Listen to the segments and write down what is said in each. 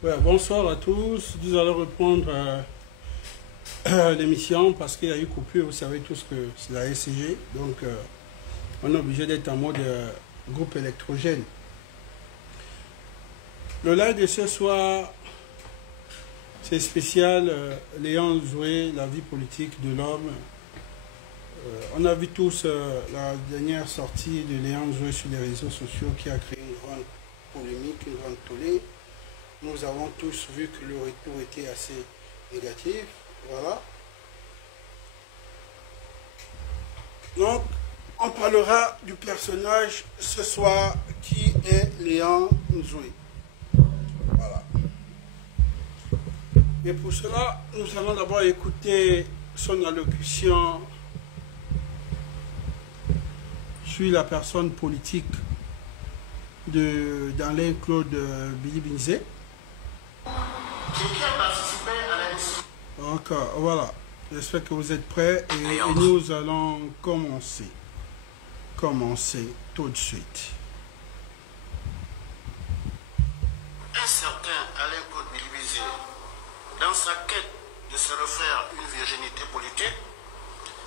Ouais, bonsoir à tous. Nous allons reprendre l'émission parce qu'il y a eu coupure. Vous savez tous que c'est la SCG. Donc, on est obligé d'être en mode groupe électrogène. Le live de ce soir, c'est spécial. Léon Nzoué, la vie politique de l'homme. On a vu tous la dernière sortie de Léon Nzoué sur les réseaux sociaux qui a créé une grande polémique, une grande tollée. Nous avons tous vu que le retour était assez négatif. Voilà. Donc, on parlera du personnage ce soir qui est Léon Nzoué. Voilà. Et pour cela, nous allons d'abord écouter son allocution sur la personne politique d'Alain Claude Billy-Binzé. Donc voilà, j'espère que vous êtes prêts et nous allons commencer tout de suite. Un certain Alain Claude Billy-Binzé, dans sa quête de se refaire une virginité politique,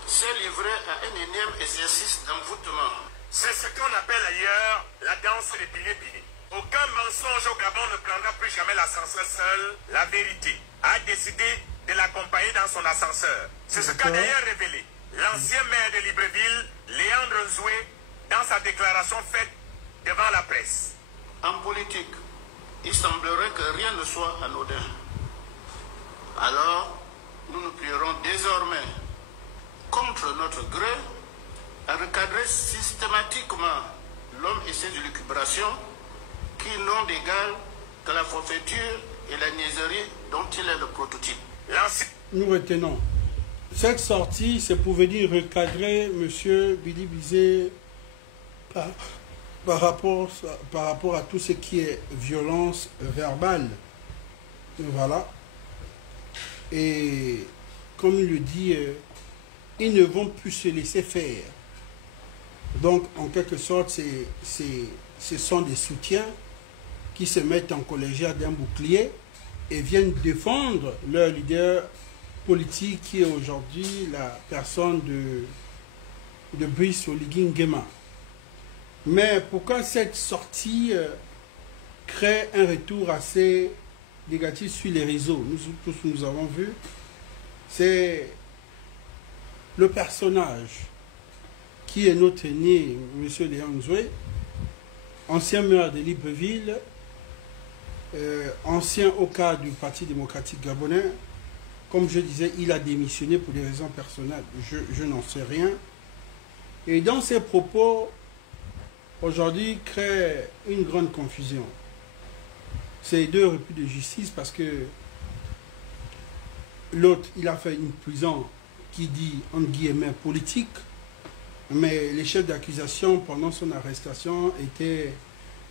s'est livré à un énième exercice d'envoûtement. C'est ce qu'on appelle ailleurs la danse des piliers-piliers. Aucun mensonge au Gabon ne prendra plus jamais l'ascenseur seul. La vérité a décidé de l'accompagner dans son ascenseur. C'est ce qu'a d'ailleurs révélé l'ancien maire de Libreville, Léandre Nzoué, dans sa déclaration faite devant la presse. En politique, il semblerait que rien ne soit anodin. Alors, nous nous plierons désormais contre notre gré à recadrer systématiquement l'homme et ses élucubrations qui n'ont d'égal que la forfaiture et la niaiserie dont il est le prototype. Nous retenons. Cette sortie, c'est pour venir recadrer M. Billy-Binzé par rapport à tout ce qui est violence verbale. Voilà. Et comme il le dit, ils ne vont plus se laisser faire. Donc, en quelque sorte, ce sont des soutiens qui se mettent en collégial d'un bouclier et viennent défendre leur leader politique qui est aujourd'hui la personne de Brice Oligui Nguema. Mais pourquoi cette sortie crée un retour assez négatif sur les réseaux? Nous tous nous avons vu, c'est le personnage qui est notre aîné, M. Léon Nzoué, ancien maire de Libreville, ancien au cadre du Parti démocratique gabonais. Comme je disais, il a démissionné pour des raisons personnelles. Je n'en sais rien. Et dans ses propos, aujourd'hui, crée une grande confusion. C'est deux refus de justice parce que l'autre, il a fait une prison qui dit, entre guillemets, politique. Mais les chefs d'accusation pendant son arrestation étaient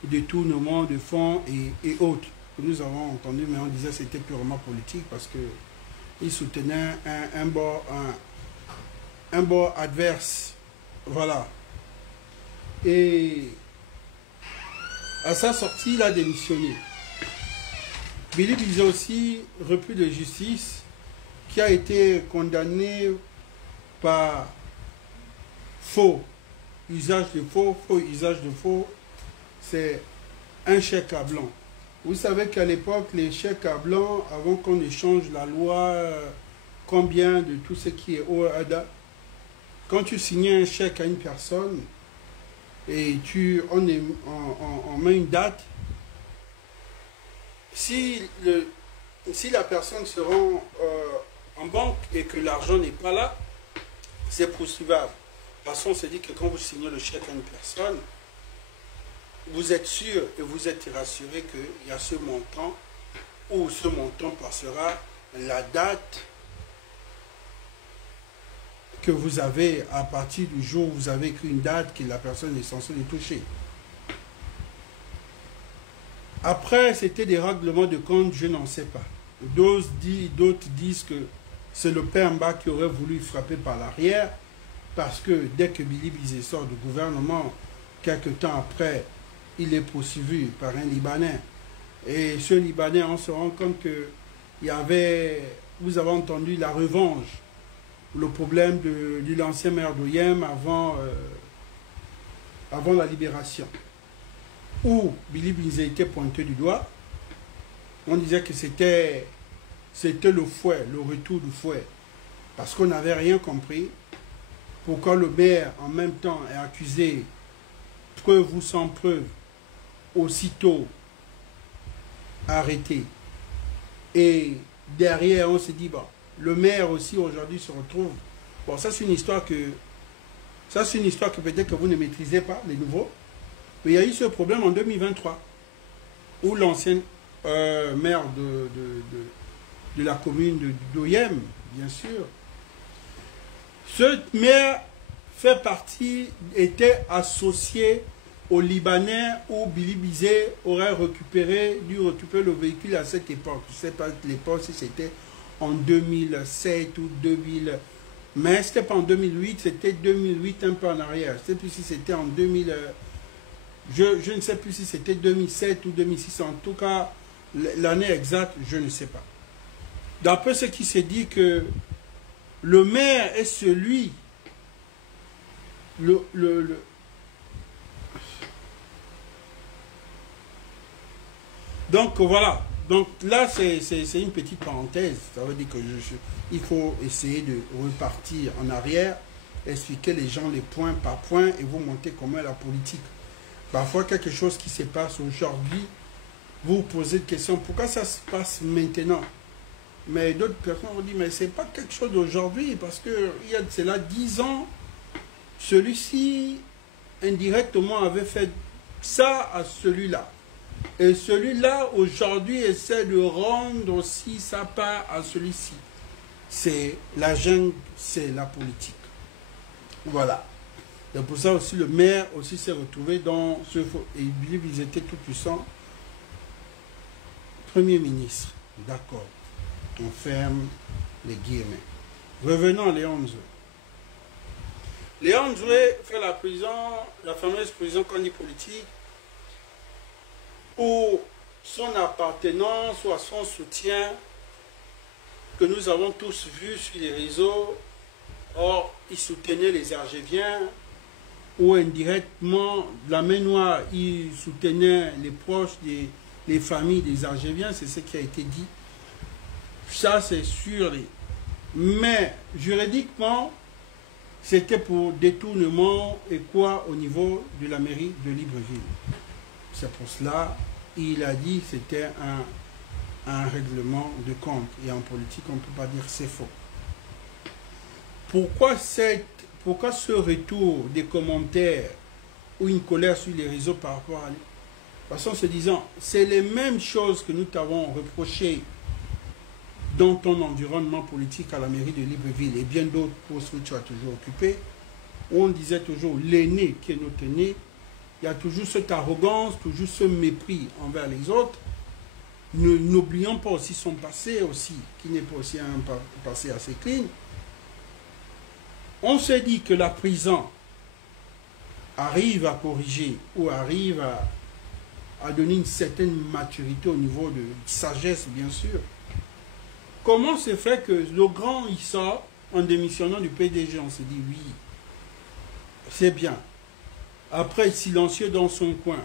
détournement de fonds et autres. Nous avons entendu, mais on disait que c'était purement politique parce qu'il soutenait un bord adverse. Voilà. Et à sa sortie, il a démissionné. Billy-Binzé aussi, refus de justice, qui a été condamné par faux usage de faux, c'est un chèque à blanc. Vous savez qu'à l'époque, les chèques à blanc, avant qu'on échange la loi, combien de tout ce qui est OADA, quand tu signais un chèque à une personne et on met une date, si la personne se rend en banque et que l'argent n'est pas là, c'est poursuivable. De toute façon, on se dit que quand vous signez le chèque à une personne, vous êtes sûr et vous êtes rassuré qu'il y a ce montant, ou ce montant passera la date que vous avez à partir du jour où vous avez écrit une date que la personne est censée les toucher. Après, c'était des règlements de compte, je n'en sais pas. D'autres disent que c'est le père Mba qui aurait voulu frapper par l'arrière, parce que dès que Billy-Binzé sort du gouvernement, quelques temps après, il est poursuivi par un Libanais Et ce Libanais, on se rend compte que il y avait, vous avez entendu la revanche, le problème de l'ancien maire d'Oyem avant la libération, où Billy Bizet était pointé du doigt. On disait que c'était le fouet, le retour du fouet, parce qu'on n'avait rien compris. Pourquoi le maire, en même temps, est accusé, preuve ou sans preuve, aussitôt arrêté. Et derrière, on s'est dit, bon, le maire aussi aujourd'hui se retrouve. Bon, ça c'est une histoire que peut-être que vous ne maîtrisez pas, les nouveaux. Mais il y a eu ce problème en 2023, où l'ancien maire de la commune d'Oyem, bien sûr, ce maire était associé au Libanais où Billy Bizet aurait dû récupérer le véhicule à cette époque. Je ne sais pas l'époque si c'était en 2007 ou 2000, mais c'était pas en 2008, c'était 2008 un peu en arrière. Je ne sais plus si c'était en 2000, je ne sais plus si c'était 2007 ou 2006, en tout cas l'année exacte, je ne sais pas. D'après ce qui s'est dit que le maire est celui, donc voilà, donc là c'est une petite parenthèse, ça veut dire que il faut essayer de repartir en arrière, expliquer les gens les points par point et vous montrer comment est la politique. Parfois quelque chose qui se passe aujourd'hui, vous vous posez une question, pourquoi ça se passe maintenant? Mais d'autres personnes ont dit, mais c'est pas quelque chose d'aujourd'hui, parce que il y a de cela 10 ans, celui-ci indirectement avait fait ça à celui-là. Et celui-là, aujourd'hui, essaie de rendre aussi sa part à celui-ci. C'est la jungle, c'est la politique. Voilà. Et pour ça aussi, le maire aussi s'est retrouvé dans ce... Et ils étaient tout puissants. Premier ministre, d'accord. On ferme les guillemets. Revenons à Léon Nzoué. Léon Nzoué fait la prison, la fameuse prison qu'on dit politique, pour son appartenance ou à son soutien que nous avons tous vu sur les réseaux. Or, il soutenait les Algériens, ou indirectement, de la main noire, il soutenait les proches des familles des Algériens, c'est ce qui a été dit. Ça, c'est sûr. Mais, juridiquement, c'était pour détournement et quoi au niveau de la mairie de Libreville. C'est pour cela, il a dit que c'était un règlement de compte. Et en politique, on ne peut pas dire c'est faux. Pourquoi ce retour des commentaires ou une colère sur les réseaux par rapport à lui? Parce qu'en se disant, c'est les mêmes choses que nous t'avons reproché dans ton environnement politique à la mairie de Libreville et bien d'autres postes que tu as toujours occupés, où on disait toujours l'aîné qui est notre aîné, il y a toujours cette arrogance, toujours ce mépris envers les autres. N'oublions pas aussi son passé aussi, qui n'est pas aussi un passé assez clean. On s'est dit que la prison arrive à corriger ou arrive à donner une certaine maturité au niveau de sagesse, bien sûr. Comment se fait que le grand, il sort en démissionnant du PDG? On s'est dit oui, c'est bien. Après, silencieux dans son coin,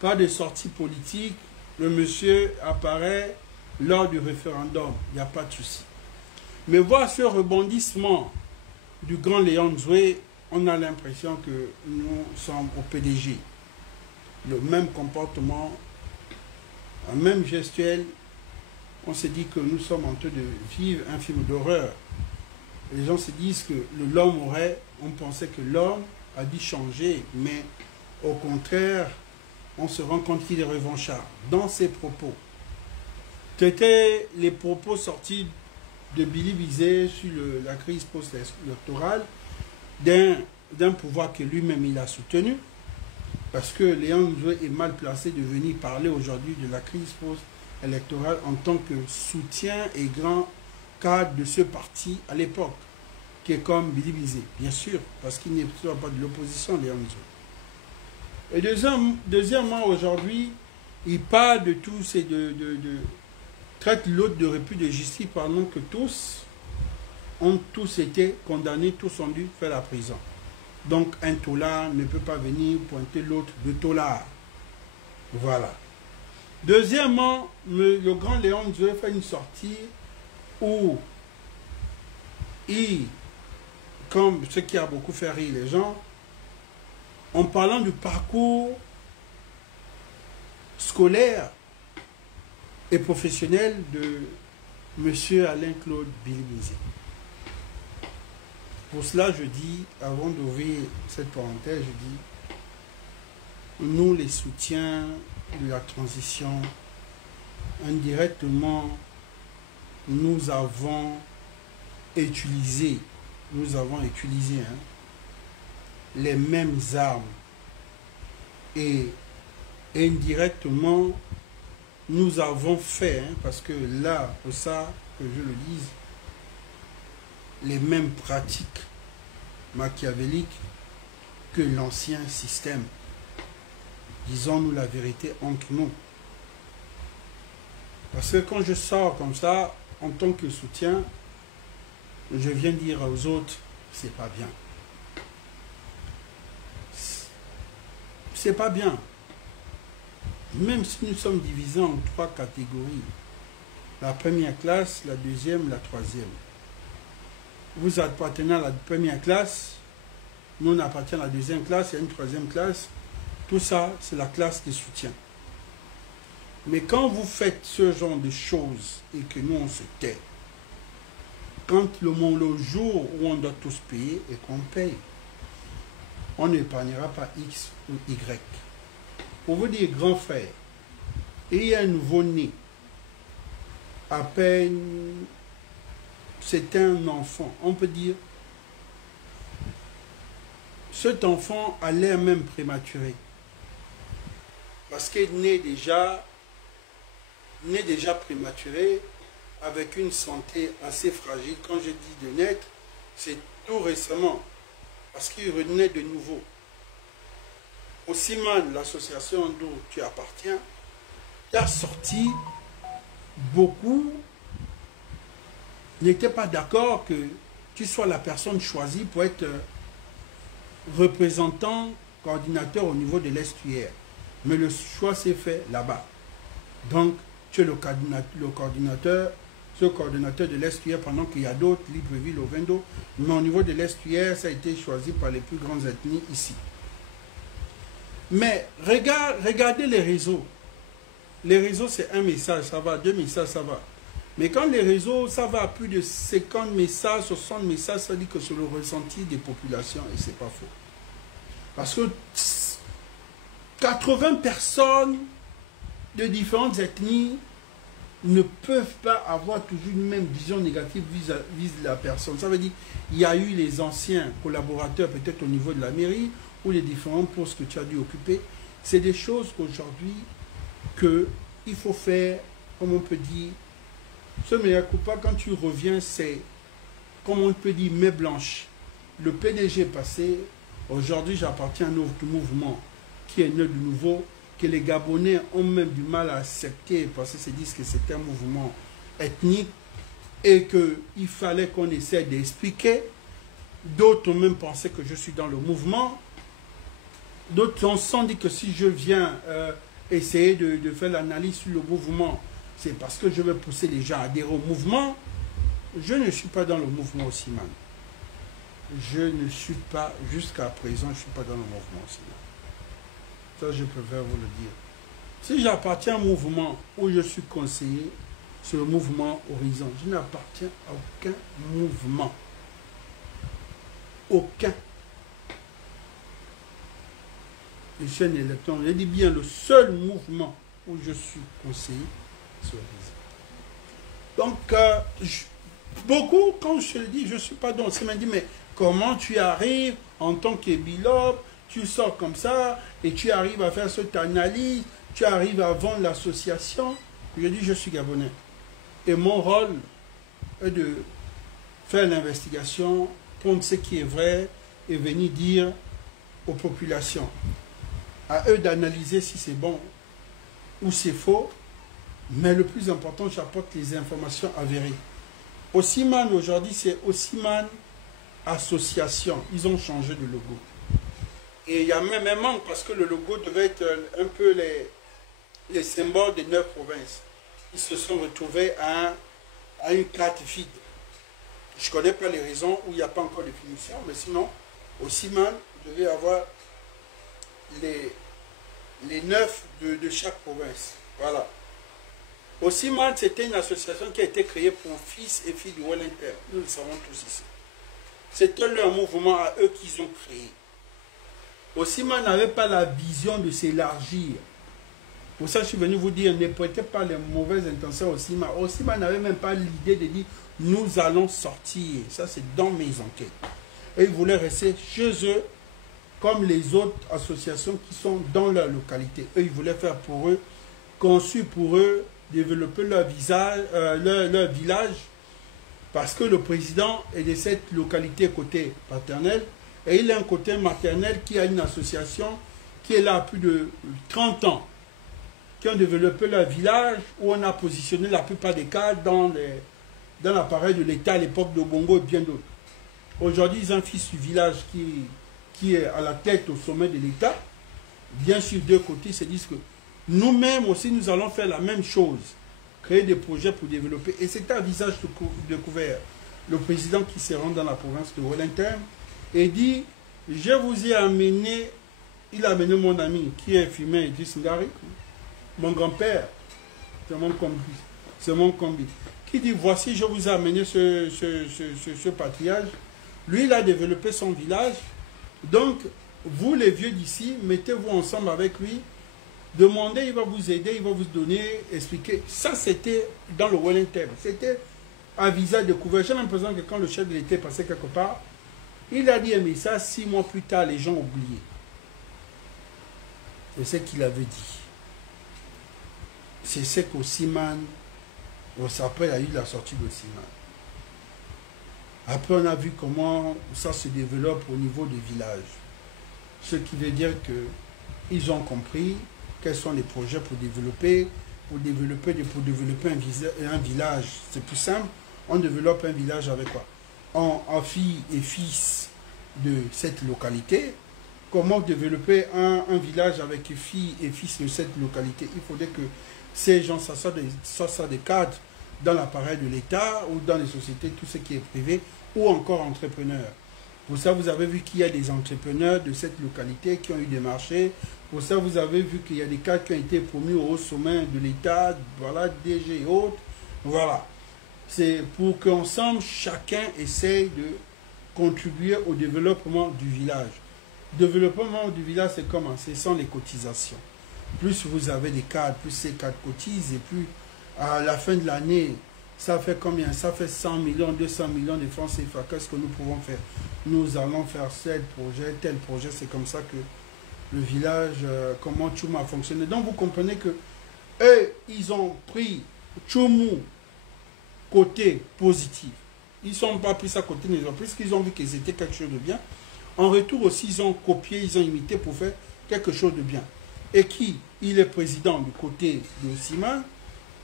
pas de sortie politique, le monsieur apparaît lors du référendum, il n'y a pas de souci. Mais voir ce rebondissement du grand Léon Nzoué, on a l'impression que nous sommes au PDG. Le même comportement, un même gestuel, on se dit que nous sommes en train de vivre un film d'horreur. Les gens se disent que l'homme on pensait que l'homme a dû changer, mais au contraire, on se rend compte qu'il est revanchard dans ses propos. C'était les propos sortis de Billy Bizet sur la crise post-électorale, d'un pouvoir que lui-même il a soutenu, parce que Léon Nzoué est mal placé de venir parler aujourd'hui de la crise post-électorale en tant que soutien et grand cadre de ce parti à l'époque, qui est comme Billy Bizet, bien sûr, parce qu'il n'est pas de l'opposition, Léon Nzoué. Et deuxièmement, aujourd'hui, Il parle de tous et traite l'autre de refus de justice pendant que tous ont tous été condamnés, tous ont dû faire la prison. Donc un tolard ne peut pas venir pointer l'autre de tolard. Voilà. Deuxièmement, le grand Léon Nzoué fait une sortie où il, comme ce qui a beaucoup fait rire les gens, en parlant du parcours scolaire et professionnel de M. Alain-Claude Bilibizé. Pour cela, je dis, avant d'ouvrir cette parenthèse, je dis, nous les soutiens de la transition, indirectement, nous avons utilisé les mêmes armes et indirectement nous avons fait, parce que là, pour ça que je le dise, les mêmes pratiques machiavéliques que l'ancien système. Disons-nous la vérité entre nous. Parce que quand je sors comme ça, en tant que soutien, je viens dire aux autres, c'est pas bien. C'est pas bien. Même si nous sommes divisés en 3 catégories. La première classe, la deuxième, la troisième. Vous appartenez à la première classe, nous on appartient à la deuxième classe, il y a une troisième classe. Tout ça, c'est la classe qui soutient. Mais quand vous faites ce genre de choses et que nous on se tait, quand le jour où on doit tous payer et qu'on paye, on n'épargnera pas X ou Y. Pour vous dire, grand frère, il y a un nouveau-né, à peine, c'est un enfant, on peut dire, cet enfant a l'air même prématuré, parce qu'il naît déjà prématuré, avec une santé assez fragile. Quand je dis de naître, c'est tout récemment, parce qu'il renaît de nouveau. Aussi mal, l'association d'où tu appartiens, qui a sorti beaucoup, n'était pas d'accord que tu sois la personne choisie pour être représentant, coordinateur au niveau de l'estuaire. Mais le choix s'est fait là-bas. Donc, tu es le coordinateur, ce coordinateur de l'estuaire, pendant qu'il y a d'autres, Libreville, Ovendo. Mais au niveau de l'estuaire, ça a été choisi par les plus grandes ethnies ici. Mais regardez les réseaux. Les réseaux, c'est un message, ça va, 2 messages, ça va. Mais quand les réseaux, ça va à plus de 50 messages, 60 messages, ça dit que c'est le ressenti des populations, et c'est pas faux. Parce que 80 personnes de différentes ethnies ne peuvent pas avoir toujours une même vision négative vis-à-vis de la personne. Ça veut dire qu'il y a eu les anciens collaborateurs, peut-être au niveau de la mairie, ou les différents postes que tu as dû occuper. C'est des choses qu'aujourd'hui, qu'il faut faire, comme on peut dire, ce mea culpa, quand tu reviens, c'est, comme on peut dire, main blanche. Le PDG est passé, aujourd'hui j'appartiens à un autre mouvement qui est né de nouveau, que les Gabonais ont même du mal à accepter parce qu'ils se disent que c'est un mouvement ethnique et qu'il fallait qu'on essaie d'expliquer. D'autres ont même pensé que je suis dans le mouvement. D'autres ont sans dit que si je viens essayer de faire l'analyse sur le mouvement, c'est parce que je veux pousser les gens à adhérer au mouvement. Je ne suis pas dans le mouvement aussi, man. Je ne suis pas, jusqu'à présent, je ne suis pas dans le mouvement aussi, man. Ça, je préfère vous le dire. Si j'appartiens à un mouvement où je suis conseiller, c'est le mouvement Horizon. Je n'appartiens à aucun mouvement. Aucun. Je suis un électeur. Je dis bien le seul mouvement où je suis conseiller, c'est Horizon. Donc, beaucoup, quand je le dis, je ne suis pas dans. Ça m'a dit, mais comment tu arrives en tant que Bilop, tu sors comme ça et tu arrives à faire cette analyse, tu arrives à vendre l'association. Je dis, je suis Gabonais. Et mon rôle est de faire l'investigation, prendre ce qui est vrai et venir dire aux populations, à eux d'analyser si c'est bon ou c'est faux, mais le plus important, j'apporte les informations avérées. Osiman aujourd'hui, c'est Osiman Association. Ils ont changé de logo. Et il y a même un manque parce que le logo devait être un peu les symboles des 9 provinces. Ils se sont retrouvés à une carte vide. Je ne connais pas les raisons où il n'y a pas encore de définition, mais sinon, Osiman devait avoir les 9 de chaque province. Voilà. Osiman, c'était une association qui a été créée pour fils et filles du Wellington. Nous le savons tous ici. C'était leur mouvement à eux qu'ils ont créé. Osiman n'avait pas la vision de s'élargir. Pour ça, je suis venu vous dire, ne prêtez pas les mauvaises intentions à Osiman. Osiman n'avait même pas l'idée de dire, nous allons sortir. Ça, c'est dans mes enquêtes. Et ils voulaient rester chez eux, comme les autres associations qui sont dans leur localité. Eux, ils voulaient faire pour eux, conçu pour eux, développer leur village, parce que le président est de cette localité côté paternel, et il a un côté maternel qui a une association qui est là à plus de 30 ans, qui ont développé leur village, où on a positionné la plupart des cas dans l'appareil de l'État à l'époque de Bongo et bien d'autres. Aujourd'hui, ils ont un fils du village qui est à la tête au sommet de l'État. Bien sûr, deux côtés ils se disent que nous-mêmes aussi, nous allons faire la même chose, créer des projets pour développer. Et c'est un visage découvert. Le président qui se rend dans la province de Wellington et dit, je vous ai amené, il a amené mon ami qui est Fumain Idriss Ngari, mon grand-père, c'est mon combi, qui dit, voici, je vous ai amené ce patriarche. Lui, il a développé son village. Donc, vous les vieux d'ici, mettez-vous ensemble avec lui, demandez, il va vous aider, il va vous donner, expliquer. Ça, c'était dans le Wellington. C'était un visage découvert. J'ai l'impression que quand le chef de l'État passait quelque part, il a dit, mais ça, 6 mois plus tard, les gens oubliaient. C'est ce qu'il avait dit. C'est ce qu'Osiman, après, il y a eu la sortie d'Osiman. Après, on a vu comment ça se développe au niveau des villages. Ce qui veut dire qu'ils ont compris quels sont les projets pour développer un village. C'est plus simple. On développe un village avec quoi? En filles et fils de cette localité. Comment développer un village avec filles et fils de cette localité? Il faudrait que ces gens soient des cadres dans l'appareil de l'État ou dans les sociétés, tout ce qui est privé, ou encore entrepreneurs. Pour ça, vous avez vu qu'il y a des entrepreneurs de cette localité qui ont eu des marchés. Pour ça, vous avez vu qu'il y a des cadres qui ont été promus au sommet de l'État, voilà, DG et autres. Voilà. C'est pour qu'ensemble, chacun essaye de contribuer au développement du village. Le développement du village, c'est comment? Ce sont les cotisations. Plus vous avez des cadres, plus ces cadres cotisent, et plus à la fin de l'année, ça fait combien? Ça fait 100 millions, 200 millions de francs CFA. Qu'est-ce que nous pouvons faire? Nous allons faire tel projet. C'est comme ça que le village, comment Tchoumou a fonctionné. Donc vous comprenez que eux, ils ont pris Tchoumou côté positif. Ils n'ont pas pris ça côté négatif, puisqu'ils ont vu que c'était quelque chose de bien. En retour aussi, ils ont copié, ils ont imité pour faire quelque chose de bien. Et qui? Il est président du côté de Osiman.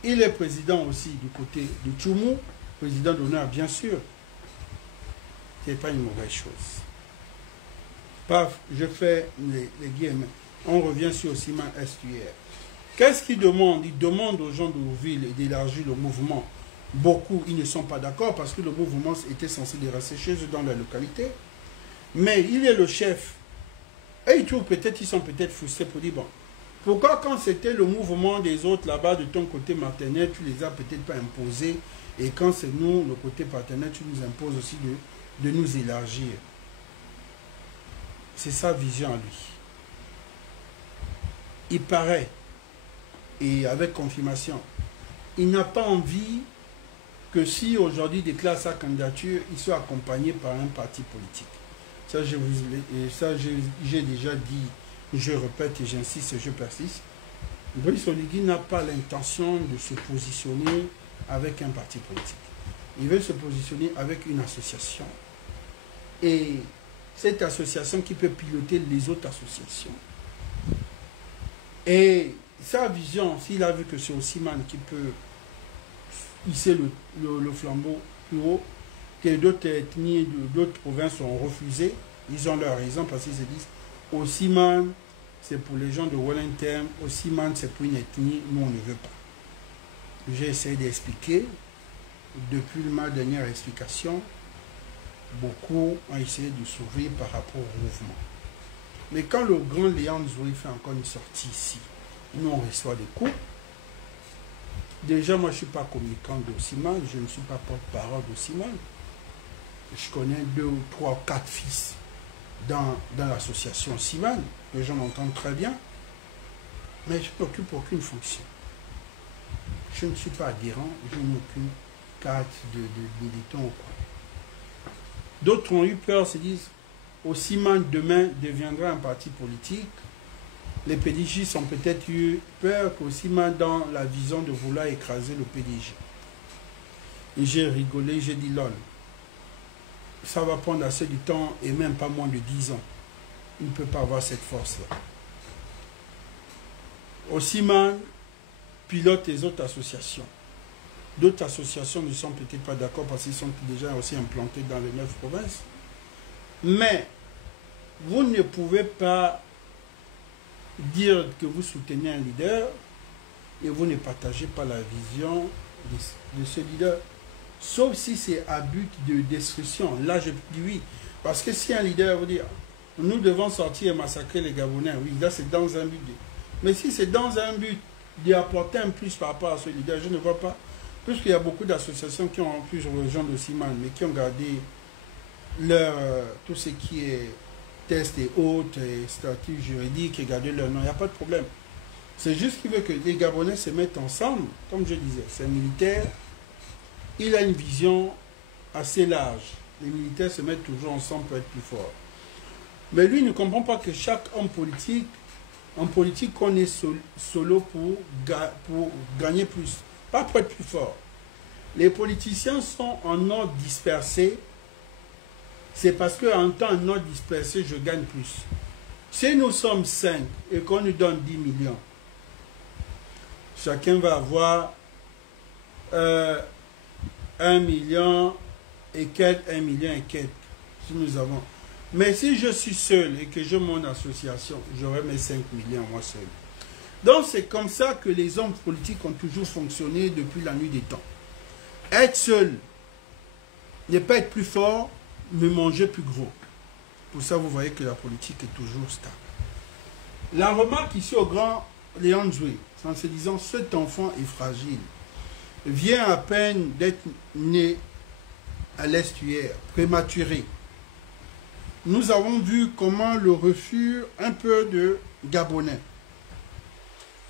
Il est président aussi du côté de Tchoumou, président d'honneur bien sûr. Ce n'est pas une mauvaise chose. Paf, je fais les guillemets. On revient sur Osiman Estuaire. Qu'est-ce qu'il demande? Il demande aux gens d'Ouville d'élargir le mouvement. Beaucoup, ils ne sont pas d'accord parce que le mouvement était censé rester chez eux dans la localité. Mais il est le chef. Et ils trouvent peut-être, ils sont peut-être frustrés pour dire, bon, pourquoi quand c'était le mouvement des autres là-bas de ton côté maternel, tu les as peut-être pas imposés, et quand c'est nous, le côté paternel, tu nous imposes aussi de nous élargir. C'est sa vision à lui. Il paraît, et avec confirmation, il n'a pas envie que si aujourd'hui il déclare sa candidature, il soit accompagné par un parti politique. Ça, j'ai déjà dit, je répète et j'insiste et je persiste. Brice Oligui n'a pas l'intention de se positionner avec un parti politique. Il veut se positionner avec une association. Et cette association qui peut piloter les autres associations. Et sa vision, s'il a vu que c'est Osimhen qui peut hisser le flambeau plus haut, que d'autres ethnies, d'autres provinces ont refusé, ils ont leur raison parce qu'ils se disent Osimhen, c'est pour les gens de Wellington, Osimhen, c'est pour une ethnie, nous on ne veut pas. J'ai essayé d'expliquer, depuis ma dernière explication, beaucoup ont essayé de s'ouvrir par rapport au mouvement. Mais quand le grand Léon Nzoué fait encore une sortie ici, nous on reçoit des coups. Déjà, moi je ne suis pas communicant d'Osimhen, je ne suis pas porte-parole d'Osimhen. Je connais 2 ou 3 ou 4 fils dans l'association Osimhen, les gens m'entendent très bien, mais je n'occupe aucune fonction. Je ne suis pas adhérent, je n'ai aucune carte de militant ou quoi. D'autres ont eu peur, se disent, Osimhen demain deviendra un parti politique. Les PDG ont peut-être eu peur qu'Osimhen dans la vision de vouloir écraser le PDG. Et j'ai rigolé, j'ai dit lol. Ça va prendre assez du temps et même pas moins de 10 ans. Il ne peut pas avoir cette force-là. Osimhen pilote les autres associations. D'autres associations ne sont peut-être pas d'accord parce qu'ils sont déjà aussi implantés dans les 9 provinces. Mais vous ne pouvez pas dire que vous soutenez un leader et vous ne partagez pas la vision de ce leader. Sauf si c'est à but de destruction. Là, je dis oui. Parce que si un leader vous dit, nous devons sortir et massacrer les Gabonais, oui, là c'est dans un but. Mais si c'est dans un but d'apporter un plus par rapport à ce leader, je ne vois pas. Puisqu'il y a beaucoup d'associations qui ont pu rejoindre Osimhen, mais qui ont gardé tout ce qui est test et autres, et statut juridique, et garder leur nom, il n'y a pas de problème. C'est juste qu'il veut que les Gabonais se mettent ensemble, comme je disais, c'est un militaire, il a une vision assez large. Les militaires se mettent toujours ensemble pour être plus forts. Mais lui ne comprend pas que chaque homme politique, en politique, on est solo pour gagner plus, pas pour être plus fort. Les politiciens sont en ordre dispersé, c'est parce qu'en temps en ordre dispersé, je gagne plus. Si nous sommes 5 et qu'on nous donne 10 millions, chacun va avoir 1 million et quelques, 1 million et quelques, si nous avons. Mais si je suis seul et que j'ai mon association, j'aurai mes 5 millions moi seul. Donc c'est comme ça que les hommes politiques ont toujours fonctionné depuis la nuit des temps. Être seul, ne pas être plus fort, mais manger plus gros. Pour ça, vous voyez que la politique est toujours stable. La remarque ici au grand Léon Nzoué, en se disant, cet enfant est fragile, vient à peine d'être né à l'estuaire, prématuré. Nous avons vu comment le refus un peu de Gabonais.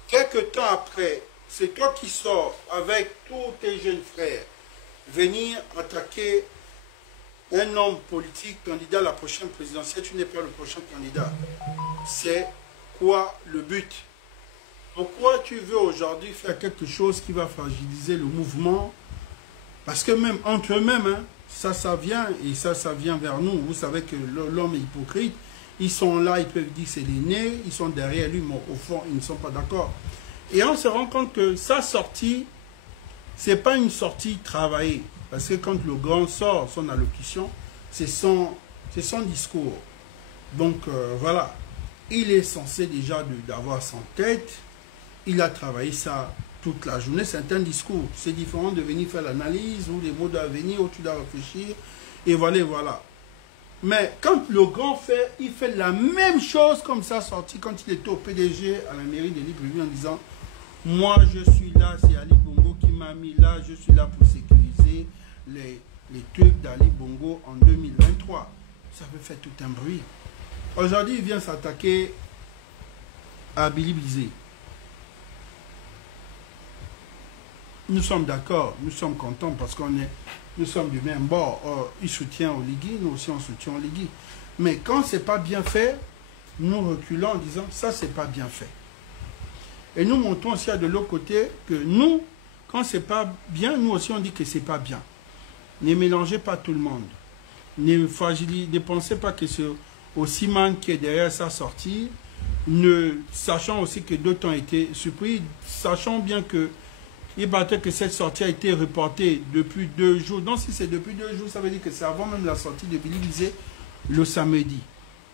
Quelque temps après, c'est toi qui sors avec tous tes jeunes frères venir attaquer un homme politique candidat à la prochaine présidentielle. Tu n'es pas le prochain candidat. C'est quoi le but? Pourquoi tu veux aujourd'hui faire quelque chose qui va fragiliser le mouvement? Parce que même entre eux-mêmes, hein, ça vient et ça vient vers nous. Vous savez que l'homme est hypocrite. Ils sont là, ils peuvent dire c'est l'aîné, ils sont derrière lui, mais au fond, ils ne sont pas d'accord. Et on se rend compte que sa sortie, ce n'est pas une sortie travaillée. Parce que quand le grand sort son allocution, c'est son discours. Donc voilà, il est censé déjà d'avoir son tête. Il a travaillé ça toute la journée. C'est un discours. C'est différent de venir faire l'analyse ou les mots doivent venir, où tu dois réfléchir. Et voilà, voilà. Mais quand le grand fait, il fait la même chose comme ça sorti quand il était au PDG à la mairie de Libreville en disant « Moi, je suis là, c'est Ali Bongo qui m'a mis là, je suis là pour sécuriser les trucs d'Ali Bongo en 2023. » Ça fait faire tout un bruit. Aujourd'hui, il vient s'attaquer à Billy Bizet. Nous sommes d'accord, nous sommes contents parce nous sommes du même bord. Il soutient Oligui, nous aussi on soutient Oligui. Mais quand c'est pas bien fait, nous reculons en disant ça c'est pas bien fait. Et nous montrons aussi de l'autre côté que nous, quand c'est pas bien, nous aussi on dit que c'est pas bien. Ne mélangez pas tout le monde. Ne pensez pas que c'est Osimhen qui est derrière sa sortie. sachant aussi que d'autres ont été surpris, sachant bien que il paraît que cette sortie a été reportée depuis 2 jours. Donc si c'est depuis 2 jours, ça veut dire que c'est avant même la sortie de Billy Bizet le samedi.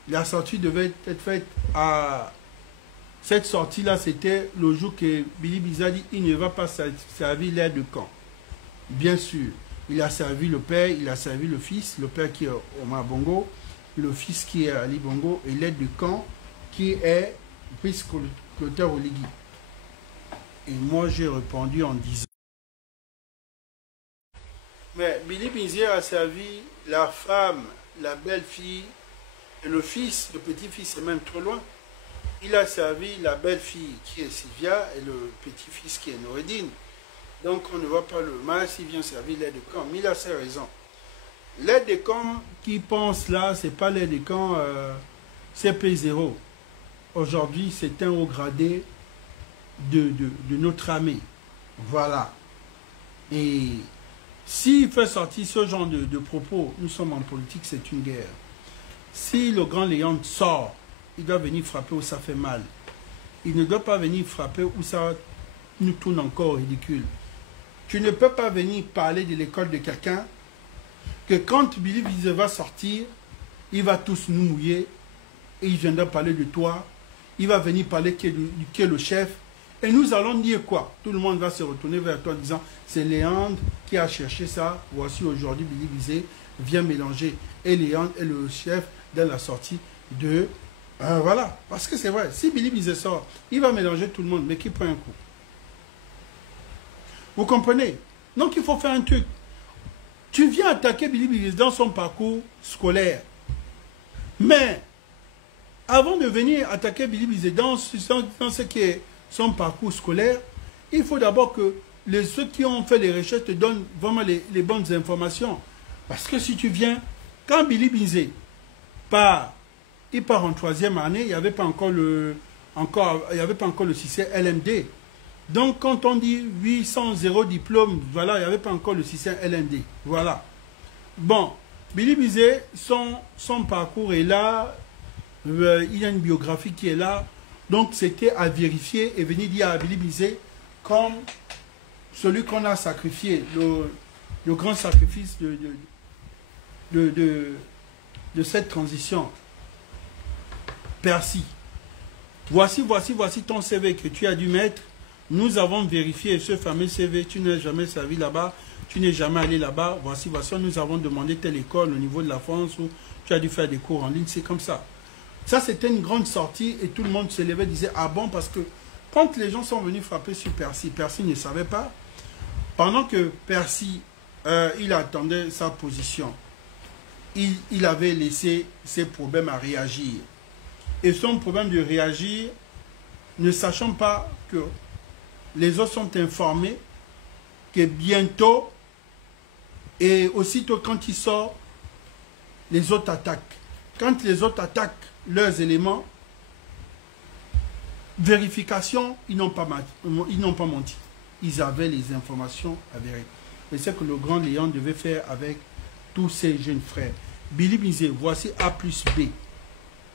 La sortie devait être faite à... Cette sortie-là, c'était le jour que Billy Bizet a dit il ne va pas servir l'aide de camp. Bien sûr, il a servi le père, il a servi le fils, le père qui est Omar Bongo, le fils qui est Ali Bongo, et l'aide de camp qui est Brice Clotaire Oligui. Et moi, j'ai répondu en disant... Mais Billy Bizet a servi la femme, la belle-fille, et le fils, le petit-fils est même trop loin. Il a servi la belle-fille qui est Sylvia et le petit-fils qui est Noureddine. Donc on ne voit pas le mal s'il vient servir l'aide de camp. Mais il a ses raisons. L'aide de camp qui pense là, c'est pas l'aide de camp CP0. Aujourd'hui, c'est un haut gradé de notre armée. Voilà. Et s'il fait sortir ce genre de propos, nous sommes en politique, c'est une guerre. Si le grand Léon sort, il doit venir frapper où ça fait mal. Il ne doit pas venir frapper où ça nous tourne encore au ridicule. Tu ne peux pas venir parler de l'école de quelqu'un que quand Billy Bizet va sortir, il va tous nous mouiller et il viendra parler de toi. Il va venir parler qui est le chef. Et nous allons dire quoi? Tout le monde va se retourner vers toi en disant c'est Léandre qui a cherché ça. Voici aujourd'hui Billy Bizet vient mélanger. Et Léandre est le chef dans la sortie de... voilà, parce que c'est vrai, si Billy Bizet sort, il va mélanger tout le monde, mais qui prend un coup? Vous comprenez? Donc il faut faire un truc. Tu viens attaquer Billy Bizet dans son parcours scolaire. Mais, avant de venir attaquer Billy Bizet dans ce qui est son parcours scolaire, il faut d'abord que ceux qui ont fait les recherches te donnent vraiment les bonnes informations. Parce que si tu viens, quand Billy Bizet il part en 3e année, il n'y avait pas encore le système LMD. Donc quand on dit 800 0 diplôme, voilà, il n'y avait pas encore le système LMD. Voilà. Bon, Billy Bizet, son parcours est là, il y a une biographie qui est là. Donc c'était à vérifier et venir dire à Billy Bizet comme celui qu'on a sacrifié, le grand sacrifice de cette transition. Percy, voici ton CV que tu as dû mettre. Nous avons vérifié ce fameux CV, tu n'as jamais servi là-bas, tu n'es jamais allé là-bas. Voici, nous avons demandé telle école au niveau de la France où tu as dû faire des cours en ligne, c'est comme ça. Ça, c'était une grande sortie et tout le monde se levait et disait ah bon, parce que quand les gens sont venus frapper sur Percy, Percy ne savait pas. Pendant que Percy, il attendait sa position, il avait laissé ses problèmes à réagir. Et son problème de réagir, ne sachant pas que les autres sont informés, que bientôt, et aussitôt quand il sort, les autres attaquent. Quand les autres attaquent leurs éléments, vérification, ils n'ont pas menti. Ils avaient les informations avérées. Et c'est que le grand Léon devait faire avec tous ses jeunes frères. Billy Bizet, voici A plus B.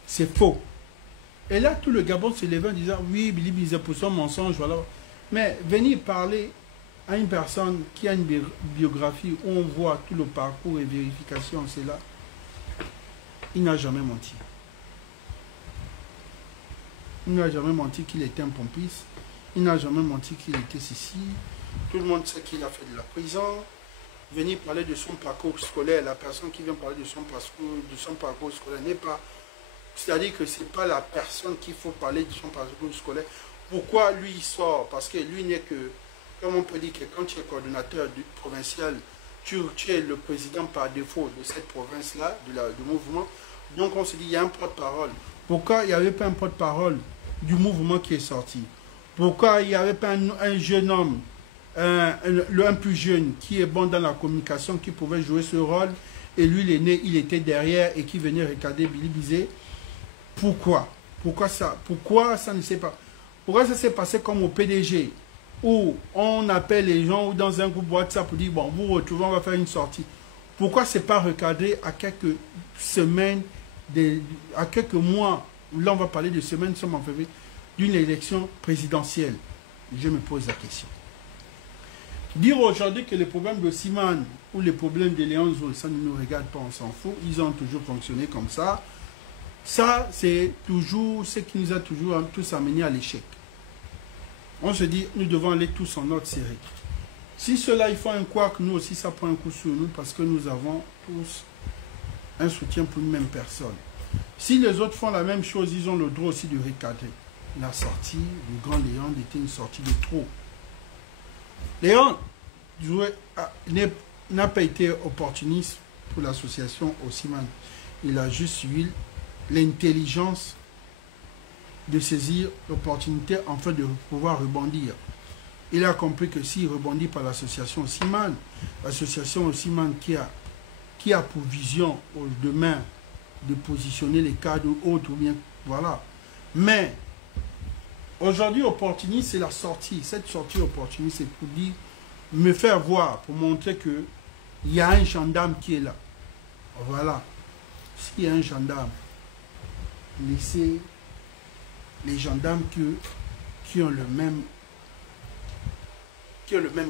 C'est faux. Et là, tout le Gabon se levait en disant, oui, Billy Bizet pour son mensonge, voilà. Mais venir parler à une personne qui a une biographie où on voit tout le parcours et vérification, c'est là. Il n'a jamais menti. Il n'a jamais menti qu'il était un pompiste. Il n'a jamais menti qu'il était ceci. Tout le monde sait qu'il a fait de la prison. Venir parler de son parcours scolaire, la personne qui vient parler de son parcours scolaire n'est pas... C'est-à-dire que ce n'est pas la personne qu'il faut parler de son parcours scolaire. Pourquoi lui il sort? Parce que lui n'est que, comme on peut dire que quand tu es coordonnateur provincial, tu es le président par défaut de cette province-là, du mouvement. Donc on se dit, il y a un porte-parole. Pourquoi il n'y avait pas un porte-parole du mouvement qui est sorti? Pourquoi il n'y avait pas un jeune homme, un plus jeune, qui est bon dans la communication, qui pouvait jouer ce rôle, et lui l'aîné, il était derrière et qui venait regarder Billy Bizet? Pourquoi? Pourquoi ça ne s'est pas? Pourquoi ça s'est passé comme au PDG, où on appelle les gens ou dans un groupe WhatsApp pour dire, bon, vous retrouvez, on va faire une sortie. Pourquoi ce n'est pas recadré à quelques semaines, à quelques mois là on va parler de semaine, nous sommes en février, d'une élection présidentielle. Je me pose la question. Dire aujourd'hui que les problèmes de Simane ou les problèmes de Léon Nzoué, ça ne nous regarde pas, on s'en fout, ils ont toujours fonctionné comme ça. Ça, c'est toujours ce qui nous a toujours tous amenés à l'échec. On se dit, nous devons aller tous en ordre serré. Si cela, il faut un couac, nous aussi, ça prend un coup sur nous parce que nous avons tous un soutien pour une même personne. Si les autres font la même chose, ils ont le droit aussi de recadrer. La sortie du grand Léon était une sortie de trop. Léon n'a pas été opportuniste pour l'association Osiman. Il a juste eu l'intelligence de saisir l'opportunité afin de pouvoir rebondir. Il a compris que s'il rebondit par l'association Osiman qui a pour vision au demain de positionner les cadres ou autres, ou bien, voilà. Mais, aujourd'hui, opportuniste, c'est la sortie. Cette sortie opportuniste, c'est pour dire, me faire voir, pour montrer que il y a un gendarme qui est là. Voilà. S'il y a un gendarme, laissez les gendarmes qui ont le même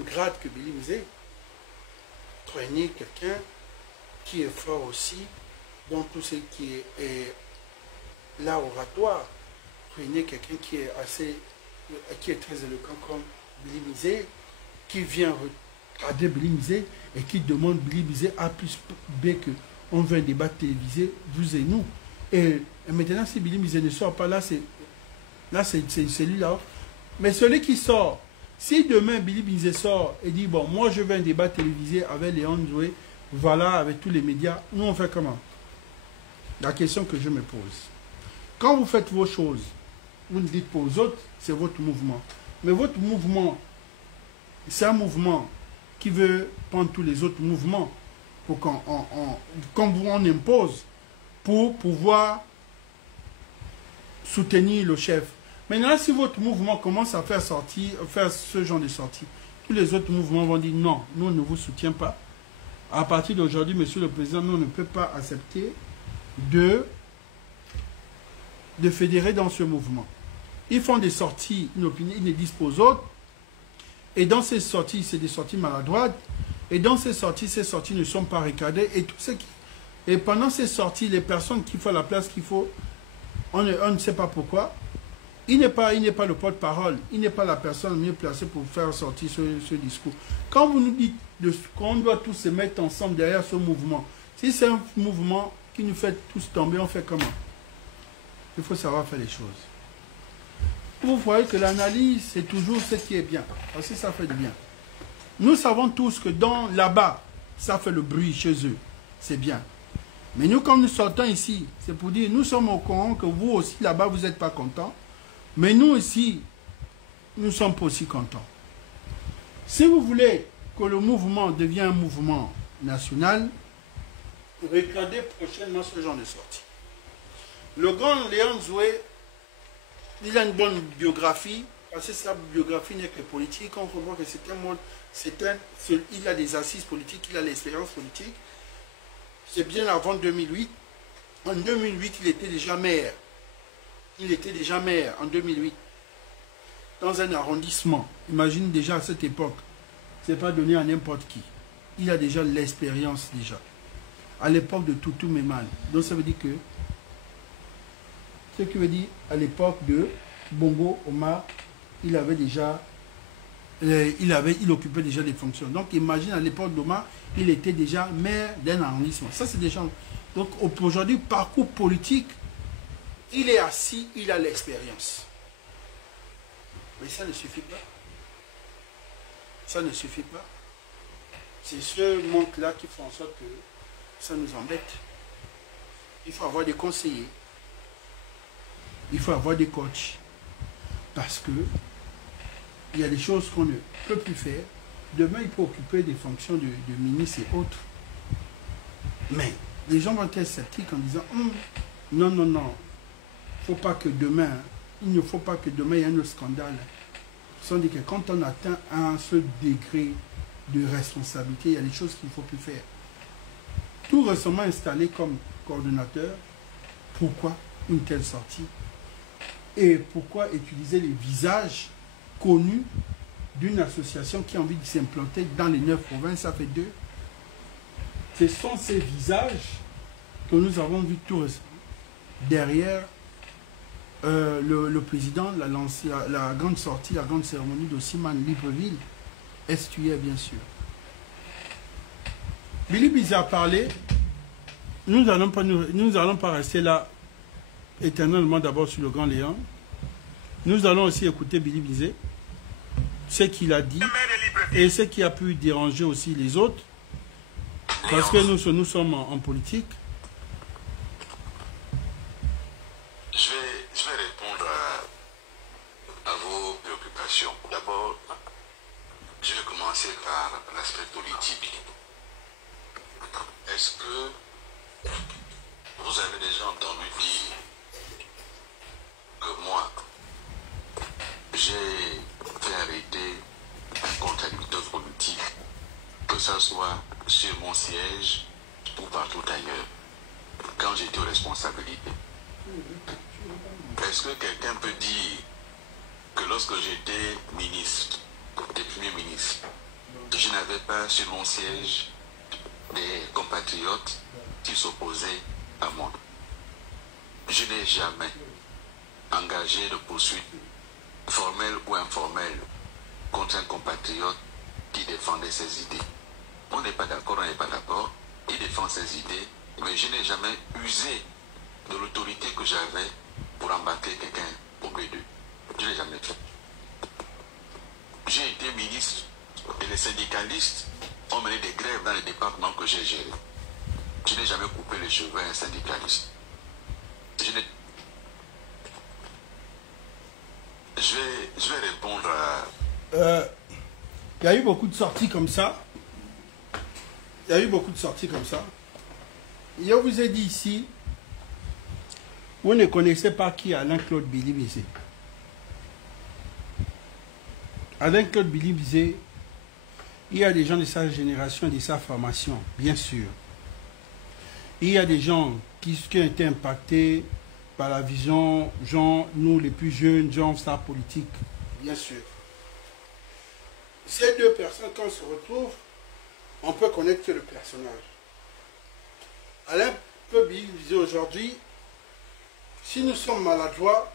grade que Billy Mzé. Prenez quelqu'un qui est fort aussi dans tout ce qui est l'art oratoire. Prenez quelqu'un qui est très éloquent comme Billy Mzé, qui vient regarder Billy Mzé et qui demande Billy Mzé A plus B que on veut un débat télévisé, vous et nous. Et maintenant, si Billy Mzé ne sort pas, là c'est celui-là. Mais celui qui sort, si demain Billy Mzé sort et dit, bon, moi je veux un débat télévisé avec Léon Nzoué, voilà, avec tous les médias, nous on fait comment? La question que je me pose. Quand vous faites vos choses, vous ne dites pas aux autres, c'est votre mouvement. Mais votre mouvement, c'est un mouvement qui veut prendre tous les autres mouvements pour qu'on impose pour pouvoir soutenir le chef. Maintenant, si votre mouvement commence à faire ce genre de sortie, tous les autres mouvements vont dire non, nous on ne vous soutient pas. À partir d'aujourd'hui, monsieur le président, nous ne peut pas accepter de fédérer dans ce mouvement. Ils font des sorties, une opinion, ils ne disent pas aux autres. Et dans ces sorties, c'est des sorties maladroites. Et dans ces sorties ne sont pas recadrées. Et pendant ces sorties, les personnes qui font la place qu'il faut, on ne sait pas pourquoi. Il n'est pas le porte-parole. Il n'est pas la personne mieux placée pour faire sortir ce discours. Quand vous nous dites qu'on doit tous se mettre ensemble derrière ce mouvement, si c'est un mouvement qui nous fait tous tomber, on fait comment? Il faut savoir faire les choses. Vous voyez que l'analyse, c'est toujours ce qui est bien. Parce que ça fait du bien. Nous savons tous que là-bas, ça fait le bruit chez eux. C'est bien. Mais nous, quand nous sortons ici, c'est pour dire, nous sommes au courant que vous aussi, là-bas, vous n'êtes pas contents. Mais nous ici, nous ne sommes pas aussi contents. Si vous voulez que le mouvement devienne un mouvement national, regardez prochainement ce genre de sortie. Le grand Léon Nzoué, il a une bonne biographie, parce que sa biographie n'est que politique. On comprend que c'est un monde, il a des assises politiques, il a l'expérience politique. C'est bien avant 2008. En 2008, il était déjà maire. Il était déjà maire en 2008. Dans un arrondissement. Imagine déjà à cette époque. Ce n'est pas donné à n'importe qui. Il a déjà l'expérience déjà. À l'époque de Toutou Méman. Donc ça veut dire que ce qui veut dire à l'époque de Bongo Omar, il avait déjà il occupait déjà des fonctions. Donc imagine à l'époque d'Omar, il était déjà maire d'un arrondissement. Ça c'est déjà. Donc aujourd'hui, parcours politique, il est assis, il a l'expérience. Mais ça ne suffit pas. Ça ne suffit pas. C'est ce manque-là qui fait en sorte que ça nous embête. Il faut avoir des conseillers. Il faut avoir des coachs. Parce que il y a des choses qu'on ne peut plus faire. Demain, il peut occuper des fonctions de ministre et autres. Mais les gens vont être sceptiques en disant non, non, non. Il ne faut pas que demain il y ait un scandale. Sans dire que quand on atteint ce degré de responsabilité, il y a des choses qu'il ne faut plus faire. Tout récemment installé comme coordonnateur, pourquoi? une telle sortie? Et pourquoi utiliser les visages connus d'une association qui a envie de s'implanter dans les 9 provinces? Ça fait 2. Ce sont ces visages que nous avons vus tout récemment derrière le président, la grande sortie, la grande cérémonie d'Osiman Libreville, Estuaire bien sûr. Billy Bizet a parlé. Nous n'allons pas rester là éternellement d'abord sur le Grand Léon. Nous allons aussi écouter Billy Bizet, ce qu'il a dit et ce qui a pu déranger aussi les autres, parce que nous sommes en politique. Je vais répondre à vos préoccupations. D'abord, je vais commencer par l'aspect politique. Est-ce que vous avez déjà entendu dire que moi, j'ai fait arrêter un contradicteur politique, que ce soit sur mon siège ou partout ailleurs, quand j'étais aux responsabilités? Est-ce que quelqu'un peut dire que lorsque j'étais ministre, des premiers ministres, je n'avais pas sur mon siège des compatriotes qui s'opposaient à moi? Je n'ai jamais engagé de poursuite formelle ou informelle contre un compatriote qui défendait ses idées. On n'est pas d'accord, on n'est pas d'accord, il défend ses idées, mais je n'ai jamais usé de l'autorité que j'avais pour embarquer quelqu'un au milieu d'eux. Je ne l'ai jamais fait. J'ai été ministre et les syndicalistes ont mené des grèves dans les départements que j'ai gérés. Je n'ai jamais coupé les cheveux à un syndicaliste. Je vais répondre à... Il y a eu beaucoup de sorties comme ça. Je vous ai dit ici, vous ne connaissez pas qui est Alain-Claude Billy Bizet. Alain-Claude Billy Bizet, il y a des gens de sa génération et de sa formation, bien sûr. Il y a des gens qui ont été impactés par la vision, genre nous les plus jeunes, genre stars politiques, bien sûr. Ces deux personnes, quand on se retrouve, on peut connaître le personnage. Alain-Claude Billy Bizet aujourd'hui, si nous sommes maladroits,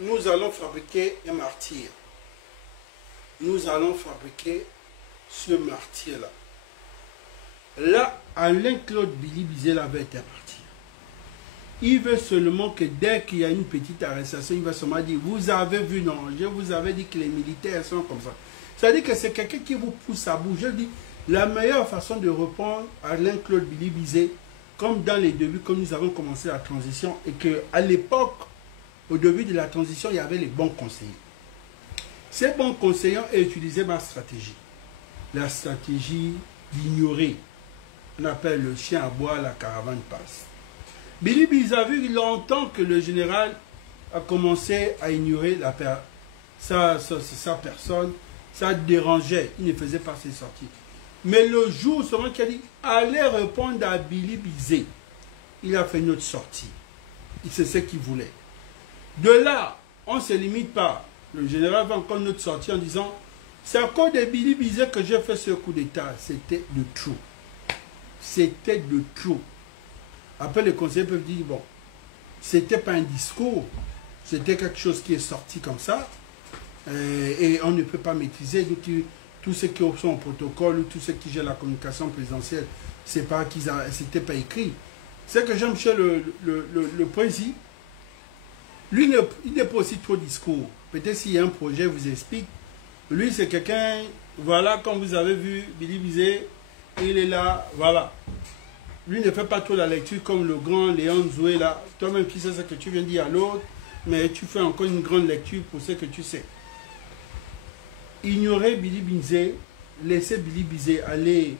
nous allons fabriquer un martyr. Nous allons fabriquer ce martyr-là. Là, Alain-Claude Billy Bizet avait été un martyr. Il veut seulement que dès qu'il y a une petite arrestation, il va seulement dire, vous avez vu, non, je vous avais dit que les militaires sont comme ça. C'est-à-dire que c'est quelqu'un qui vous pousse à bouger. Je dis, la meilleure façon de reprendre Alain-Claude Billy Bizet, comme dans les débuts, quand nous avons commencé la transition, et qu'à l'époque, au début de la transition, il y avait les bons conseillers. Ces bons conseillers ont utilisé ma stratégie. La stratégie d'ignorer. On appelle le chien à bois, la caravane passe. Billy Bizet a vu longtemps que le général a commencé à ignorer sa personne. Ça dérangeait. Il ne faisait pas ses sorties. Mais le jour seulement qu'il a dit, allez répondre à Billy Bizet, il a fait une autre sortie. C'est ce qu'il voulait. De là, on ne se limite pas. Le général va encore une autre sortie en disant, c'est à cause de Billy Bizet que j'ai fait ce coup d'État. C'était de trop. C'était de trop. Après, les conseillers peuvent dire, bon, c'était pas un discours, c'était quelque chose qui est sorti comme ça, et on ne peut pas maîtriser. Donc, tous ceux qui sont au protocole, ou tous ceux qui gèrent la communication présidentielle, c'est pas qu'ils c'était pas écrit. C'est que Jean-Michel, le président, lui, il n'est pas aussi trop discours. Peut-être s'il y a un projet, vous explique. Lui, c'est quelqu'un, voilà, comme vous avez vu, Billy Bizet, il est là, voilà. Lui ne fait pas trop la lecture comme le grand Léon Zoué là. Toi-même, tu sais ce que tu viens de dire à l'autre, mais tu fais encore une grande lecture pour ce que tu sais. Ignorer Billy Bizet, laisser Billy Bizet aller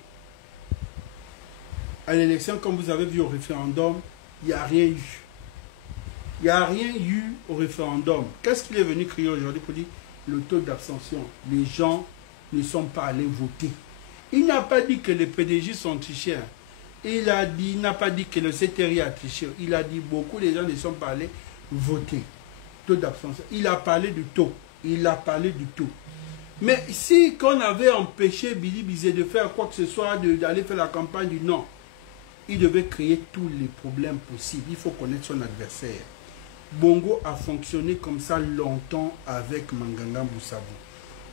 à l'élection, comme vous avez vu au référendum, il n'y a rien eu. Il n'y a rien eu au référendum. Qu'est-ce qu'il est venu crier aujourd'hui pour dire le taux d'abstention? Les gens ne sont pas allés voter. Il n'a pas dit que les PDG sont trichés. il a dit, n'a pas dit que le CTRI a triché. Il a dit beaucoup de gens ne sont pas allés voter. Taux d'abstention. Il a parlé du taux. Il a parlé du taux. Mais si qu'on avait empêché Billy Bizet de faire quoi que ce soit, d'aller faire la campagne du non, il devait créer tous les problèmes possibles. Il faut connaître son adversaire. Bongo a fonctionné comme ça longtemps avec Manganga Moussavou.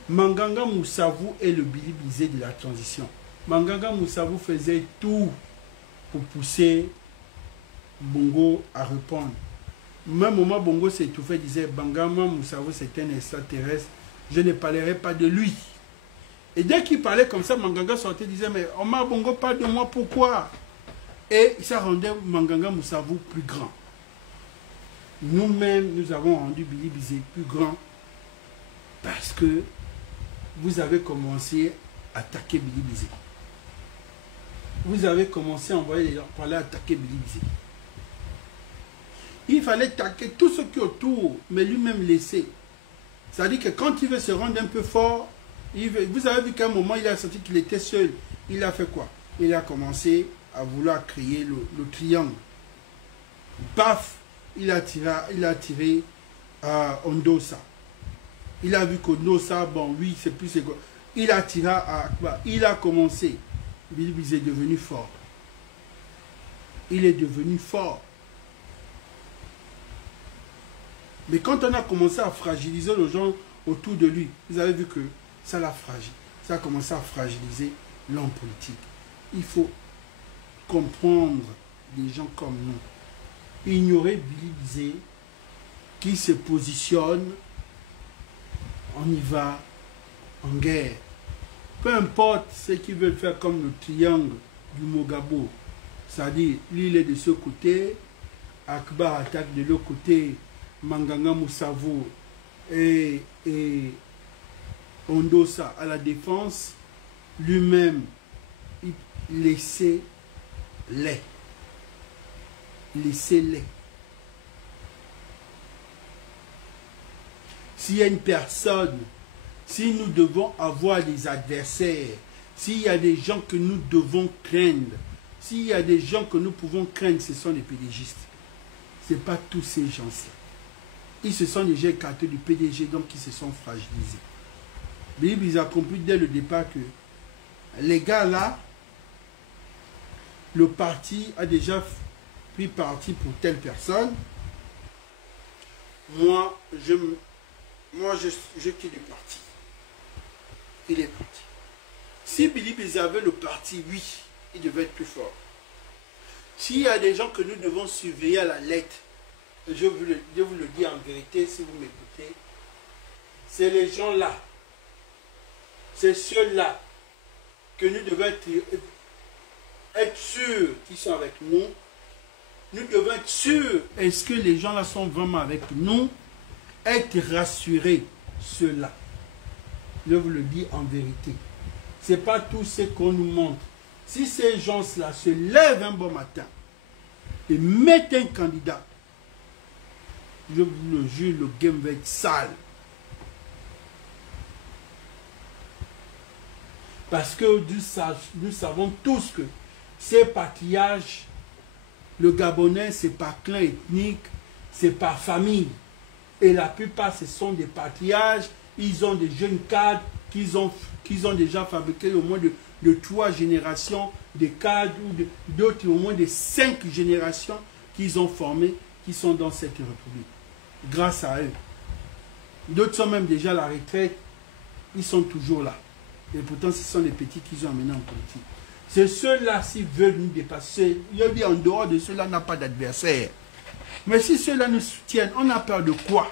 Manganga Moussavou est le Billy Bizet de la transition. Manganga Moussavou faisait tout pour pousser Bongo à répondre. Même au moment Bongo s'étouffait, disait Manganga Moussavou c'est un extraterrestre, je ne parlerai pas de lui. Et dès qu'il parlait comme ça, Manganga sortait et disait mais Omar Bongo parle de moi, pourquoi? Et ça rendait Manganga Moussavou plus grand. Nous-mêmes, nous avons rendu Billy Bizet plus grand parce que vous avez commencé à attaquer Billy Bizet. Vous avez commencé à envoyer les gens pour aller attaquer Billy Bizet. Il fallait attaquer tout ce qui est autour, mais lui-même laisser. C'est-à-dire que quand il veut se rendre un peu fort, vous avez vu qu'à un moment, il a senti qu'il était seul. Il a fait quoi? Il a commencé à vouloir créer le triangle. Paf, il a tiré à Ondosa. Il a vu qu'Ondosa, bon, oui, c'est plus égaux. Il a tiré à Akba. Il a commencé. Billy Bizet est devenu fort. Il est devenu fort. Mais quand on a commencé à fragiliser les gens autour de lui, vous avez vu que ça l'a fragile. Ça a commencé à fragiliser l'homme politique. Il faut comprendre des gens comme nous. Ignorer Billy Bizet qui se positionne, on y va en guerre. Peu importe ce qu'ils veulent faire comme le triangle du Mogabo. C'est-à-dire, lui il est de ce côté, Akbar attaque de l'autre côté, Manganga Moussavou et Ondosa à la défense, lui-même, il laissez-les. Laissez-les. S'il y a une personne, si nous devons avoir des adversaires, s'il y a des gens que nous devons craindre, s'il y a des gens que nous pouvons craindre, ce sont les PDGistes. Ce n'est pas tous ces gens-ci. Ils se sont déjà écartés du PDG, donc ils se sont fragilisés. Mais ils ont compris dès le départ que les gars là, le parti a déjà pris parti pour telle personne. Moi, je quitte le parti. Il est parti. Si Billy Bizet avait le parti, oui, il devait être plus fort. S'il y a des gens que nous devons surveiller à la lettre, je vous le dis en vérité, si vous m'écoutez, c'est les gens-là, c'est ceux-là que nous devons être sûrs qu'ils sont avec nous. Nous devons être sûrs, est-ce que les gens-là sont vraiment avec nous? Être rassurés, ceux-là. Je vous le dis en vérité. Ce n'est pas tout ce qu'on nous montre. Si ces gens-là se lèvent un bon matin et mettent un candidat, je vous le jure, le game va être sale. Parce que nous savons tous que ces patriages, le Gabonais, c'est par clan ethnique, c'est par famille. Et la plupart, ce sont des patriages. Ils ont des jeunes cadres qu'ils ont déjà fabriqués au moins de 3 générations, des cadres ou d'autres au moins de 5 générations qu'ils ont formés, qui sont dans cette république. Grâce à eux. D'autres sont même déjà à la retraite. Ils sont toujours là. Et pourtant, ce sont les petits qu'ils ont amenés en politique. C'est ceux-là, s'ils veulent nous dépasser, il y a dit en dehors de ceux-là, on n'a pas d'adversaire. Mais si ceux-là nous soutiennent, on a peur de quoi?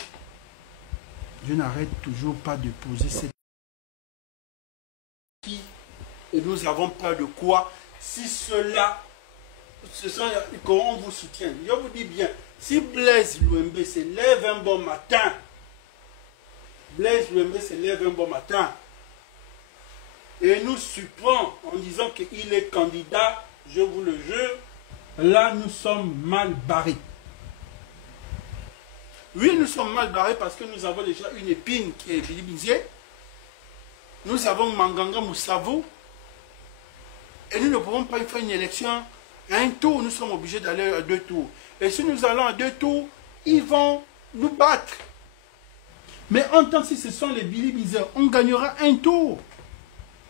Je n'arrête toujours pas de poser cette question. Et nous avons peur de quoi? Si ceux-là, comment on vous soutient? Je vous dis bien, si Blaise Louembe se lève un bon matin, et nous surprend en disant qu'il est candidat, je vous le jure, là nous sommes mal barrés. Oui, nous sommes mal barrés parce que nous avons déjà une épine qui est Billy Bizet. Nous avons Manganga Moussavou. Et nous ne pouvons pas faire une élection À un tour, nous sommes obligés d'aller à 2 tours. Et si nous allons à 2 tours, ils vont nous battre. Mais en tant que si ce sont les bilibisés, on gagnera un tour.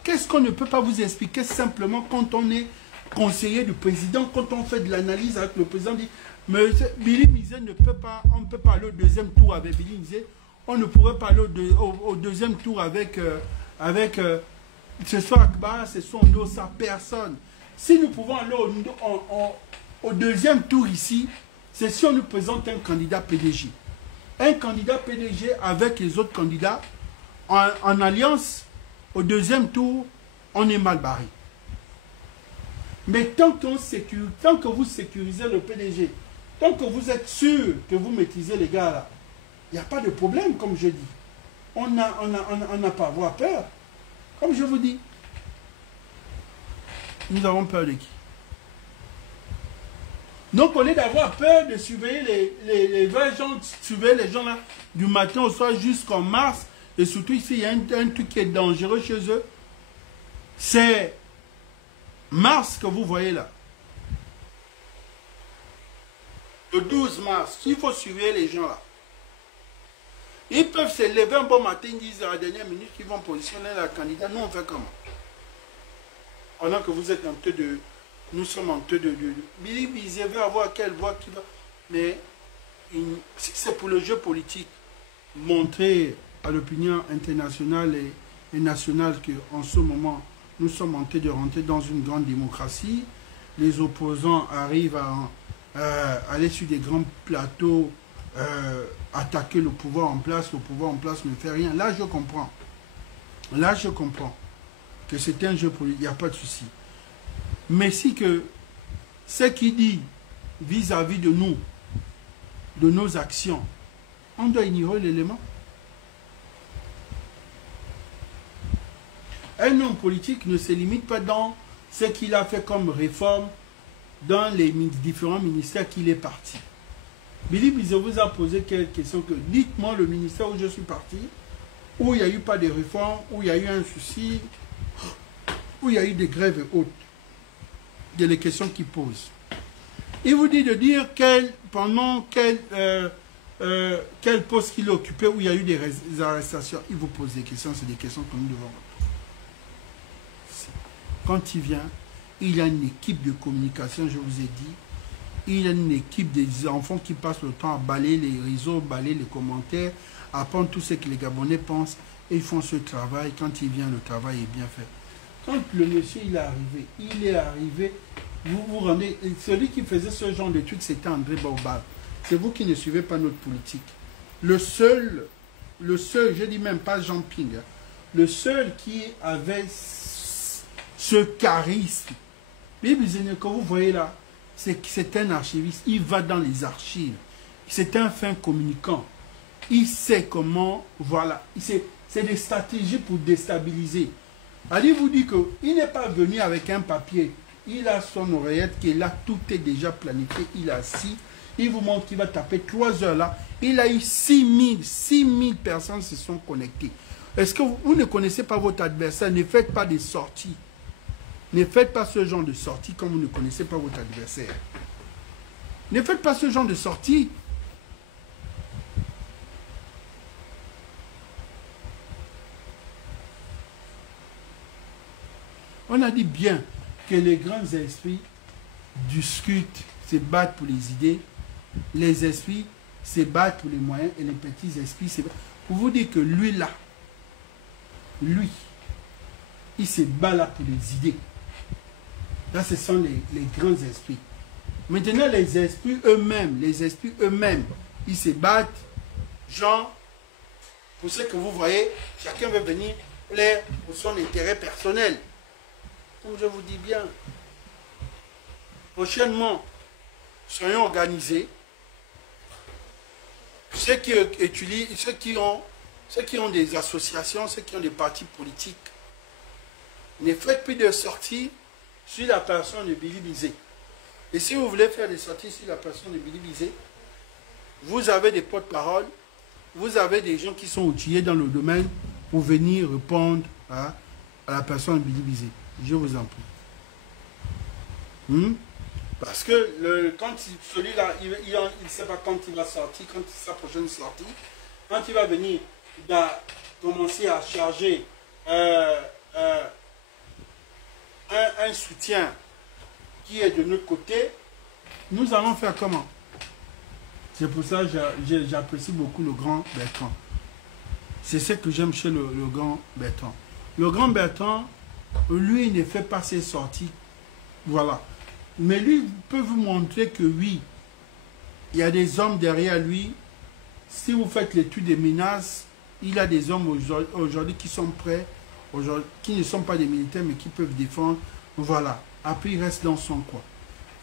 Qu'est-ce qu'on ne peut pas vous expliquer simplement quand on est conseiller du président, quand on fait de l'analyse avec le président, dit, mais Billy Mizé ne peut pas, on ne peut pas aller au 2e tour avec Billy Mizé, on ne pourrait pas aller au 2e tour avec, ce soit Akbar, ce soit Ndossa, personne. Si nous pouvons aller au 2e tour ici, c'est si on nous présente un candidat PDG. Un candidat PDG avec les autres candidats en alliance, au 2e tour, on est mal barré. Mais tant que vous sécurisez le PDG, tant que vous êtes sûr que vous maîtrisez les gars là, il n'y a pas de problème, comme je dis. On n'a pas à avoir peur. Comme je vous dis. Nous avons peur de qui? Donc, au lieu d'avoir peur de surveiller les 20 gens, surveiller les gens là, du matin au soir jusqu'en mars, et surtout ici, il y a un truc qui est dangereux chez eux, c'est mars que vous voyez là. Le 12 mars, il faut surveiller les gens là. Ils peuvent se lever un bon matin, ils disent à la dernière minute qu'ils vont positionner la candidate. Nous, on fait comment? Pendant que vous êtes en train de... Nous sommes en train de... Billy Bizet veut avoir quelle voix qui va... Mais c'est pour le jeu politique. Montrer à l'opinion internationale et nationale qu'en ce moment, nous sommes en train de rentrer dans une grande démocratie. Les opposants arrivent à aller sur des grands plateaux, attaquer le pouvoir en place. Le pouvoir en place ne fait rien. Là, je comprends. Là, je comprends que c'est un jeu politique. Il n'y a pas de souci. Mais si que ce qui dit vis-à-vis de nous, de nos actions, on doit ignorer l'élément. Un homme politique ne se limite pas dans ce qu'il a fait comme réforme dans les différents ministères qu'il est parti. Billy Bizet vous a posé quelques questions que dites-moi le ministère où je suis parti, où il n'y a eu pas de réforme, où il y a eu un souci, où il y a eu des grèves et autres. Il y a les questions qu'il pose. Il vous dit de dire pendant quel poste qu'il a occupé, où il y a eu des arrestations. Il vous pose des questions, c'est des questions que nous devons répondre. Quand il vient, il y a une équipe de communication, je vous ai dit. Il y a une équipe des enfants qui passent le temps à balayer les réseaux, balayer les commentaires, à apprendre tout ce que les Gabonais pensent. Et ils font ce travail. Quand il vient, le travail est bien fait. Quand le monsieur il est arrivé, vous vous rendez... Celui qui faisait ce genre de truc, c'était André Baobab. C'est vous qui ne suivez pas notre politique. Le seul, je dis même pas Jean Ping, hein, le seul qui avait ce charisme, que vous voyez là, c'est un archiviste. Il va dans les archives. C'est un fin communicant. Il sait comment, voilà. C'est des stratégies pour déstabiliser. Ali vous dit qu'il n'est pas venu avec un papier. Il a son oreillette qui est là, tout est déjà planifié. Il est assis. Il vous montre qu'il va taper 3 heures là. Il a eu 6000 personnes se sont connectées. Est-ce que vous ne connaissez pas votre adversaire? Ne faites pas des sorties. Ne faites pas ce genre de sortie quand vous ne connaissez pas votre adversaire. Ne faites pas ce genre de sortie. On a dit bien que les grands esprits discutent, se battent pour les idées. Les esprits se battent pour les moyens et les petits esprits se battent. Pour vous dire que lui là, lui, il se bat là pour les idées. Là, ce sont les grands esprits. Maintenant, les esprits eux-mêmes, ils se battent, genre, pour ce que vous voyez, chacun veut venir plaire pour son intérêt personnel. Comme je vous dis bien, prochainement, soyons organisés. Ceux qui ont des associations, ceux qui ont des partis politiques, ne faites plus de sorties sur la personne de Billy Bizet. Et si vous voulez faire des sorties sur la personne de Billy Bizet, vous avez des porte-paroles, vous avez des gens qui sont outillés dans le domaine pour venir répondre à la personne de Billy Bizet. Je vous en prie. Parce que quand celui-là, il ne sait pas quand il va sortir, quand sa prochaine sortie, quand il va venir, il va commencer à charger un soutien qui est de notre côté. Nous allons faire comment? C'est pour ça que j'apprécie beaucoup le grand Bertrand. C'est ce que j'aime chez le grand Bertrand. Le grand Bertrand, lui, il ne fait pas ses sorties. Voilà. Mais lui peut vous montrer que oui, il y a des hommes derrière lui. Si vous faites l'étude des menaces, il y a des hommes aujourd'hui qui sont prêts, qui ne sont pas des militaires, mais qui peuvent défendre. Voilà. Après, il reste dans son coin.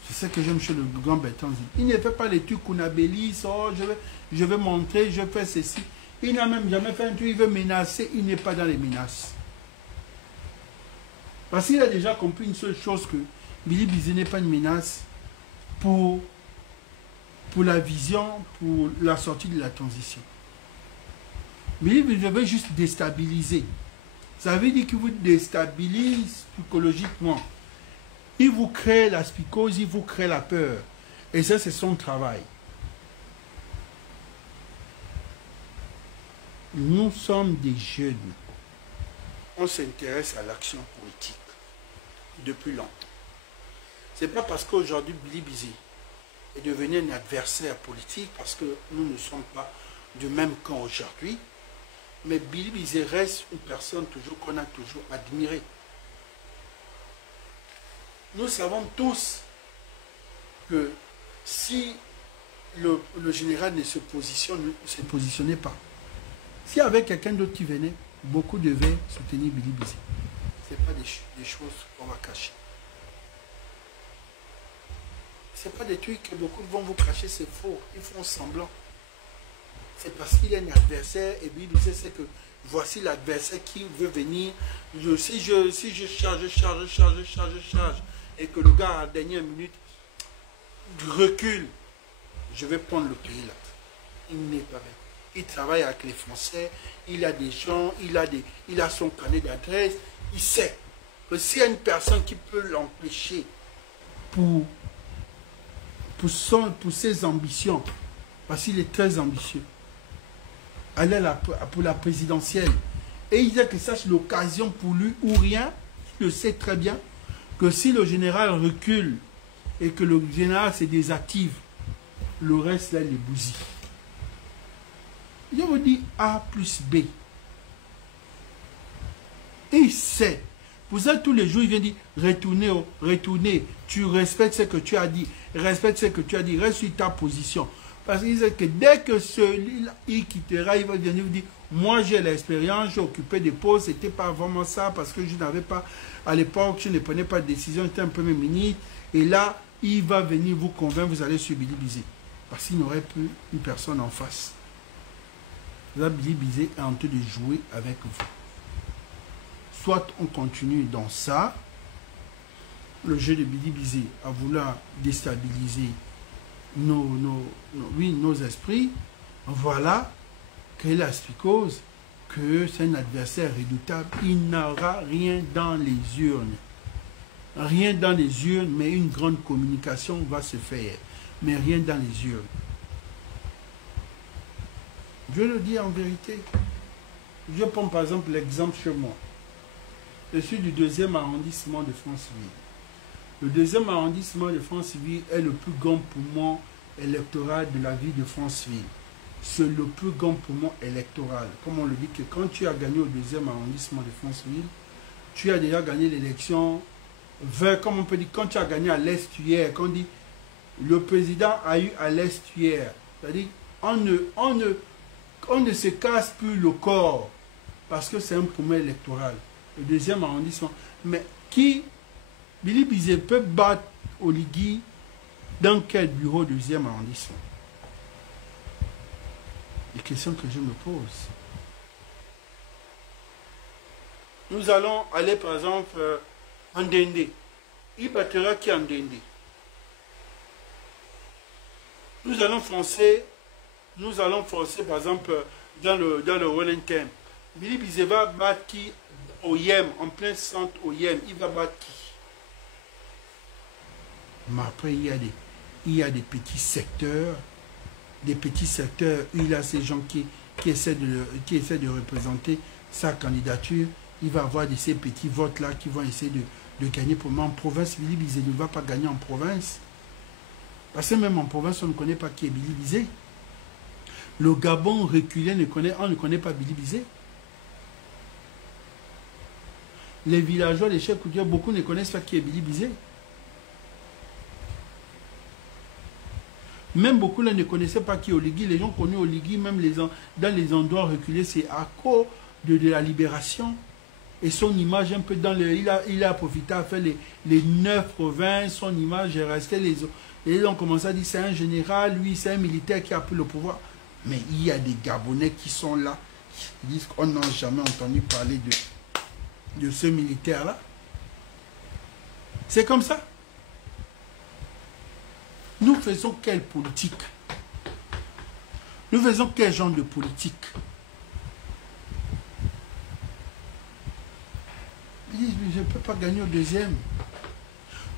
C'est ce que j'aime chez le grand Bertrand. Il ne fait pas les trucs qu'on abellisse, oh, je vais montrer, je fais ceci. Il n'a même jamais fait un truc, il veut menacer, il n'est pas dans les menaces. Parce qu'il a déjà compris une seule chose, que Billy Bizet n'est pas une menace pour la vision, pour la sortie de la transition. Billy Bizet veut juste déstabiliser. Ça veut dire qu'il vous déstabilise psychologiquement. Il vous crée la psychose, il vous crée la peur. Et ça, c'est son travail. Nous sommes des jeunes. On s'intéresse à l'action politique depuis longtemps. Ce n'est pas parce qu'aujourd'hui Billy Bizet est devenu un adversaire politique, parce que nous ne sommes pas du même camp aujourd'hui, mais Billy Bizet reste une personne toujours qu'on a toujours admirée. Nous savons tous que si le général ne se positionnait pas, si avec quelqu'un d'autre qui venait, beaucoup devaient soutenir Billy Bizet. Ce n'est pas des choses qu'on va cacher. Ce n'est pas des trucs que beaucoup vont vous cacher, c'est faux. Ils font semblant. C'est parce qu'il y a un adversaire et Billy Bizet sait que voici l'adversaire qui veut venir. Si je charge, et que le gars à la dernière minute recule, je vais prendre le pays là. Il n'est pas vrai. Il travaille avec les Français, il a des gens, il a son carnet d'adresse, il sait que s'il y a une personne qui peut l'empêcher pour ses ambitions, parce qu'il est très ambitieux, aller pour la présidentielle, et il dit que ça c'est l'occasion pour lui ou rien, il le sait très bien, que si le général recule et que le général se désactive, le reste là, il est bousille. Je vous dis A plus B. Et il sait. Pour ça, tous les jours, il vient dire, retournez, tu respectes ce que tu as dit, respecte ce que tu as dit, reste sur ta position. Parce qu'il sait que dès que celui-là, il quittera, il va venir vous dire, moi j'ai l'expérience, j'ai occupé des postes, c'était pas vraiment ça, parce que je n'avais pas, à l'époque, je ne prenais pas de décision, j'étais un premier ministre, et là, il va venir vous convaincre, vous allez sur Billy Bizet. Parce qu'il n'aurait plus une personne en face. Là, Billy Bizet est en train de jouer avec vous. Soit on continue dans ça, le jeu de Billy Bizet a voulu déstabiliser nos esprits. Voilà, quelle est la psychose, que c'est un adversaire redoutable. Il n'aura rien dans les urnes. Rien dans les urnes, mais une grande communication va se faire. Mais rien dans les urnes. Je le dis en vérité. Je prends par exemple l'exemple chez moi. Je suis du 2e arrondissement de Franceville. Le 2e arrondissement de Franceville est le plus grand poumon électoral de la ville de Franceville. C'est le plus grand poumon électoral. Comme on le dit que quand tu as gagné au 2e arrondissement de Franceville, tu as déjà gagné l'élection vers, comme on peut dire, quand tu as gagné à l'Est hier, quand on dit le président a eu à l'Est hier. C'est-à-dire, on ne se casse plus le corps parce que c'est un poumon électoral. Le 2e arrondissement. Mais qui, Billy Bizet peut battre Oligui dans quel bureau 2e arrondissement? Les questions que je me pose. Nous allons aller par exemple en Ndendé. Il battra qui en Ndendé? Nous allons forcer par exemple dans le Wellington. Billy Bizet va battre qui au Yem, en plein centre au Yem, il va battre qui? Mais après, il y a des petits secteurs. Des petits secteurs, il y a ces gens qui essaient de représenter sa candidature. Il va avoir ces petits votes-là qui vont essayer de gagner. Pour moi, en province, Billy Bizé ne va pas gagner en province. Parce que même en province, on ne connaît pas qui est Billy Bizé. Le Gabon reculé, on ne connaît pas Billy Bizé. Les villageois, les chefs coutumiers, beaucoup ne connaissent pas qui est Billy Bizé. Même beaucoup là ne connaissaient pas qui est Oligui. Les gens connus Oligui, même dans les endroits reculés, c'est à cause de la libération. Et son image un peu dans le... Il a profité à faire les 9 provinces, son image est restée. Et ils ont commencé à dire c'est un général, lui c'est un militaire qui a pris le pouvoir. Mais il y a des Gabonais qui sont là, qui disent qu'on n'a jamais entendu parler de ce militaire-là. C'est comme ça. Nous faisons quelle politique? Nous faisons quel genre de politique? Je ne peux pas gagner au deuxième.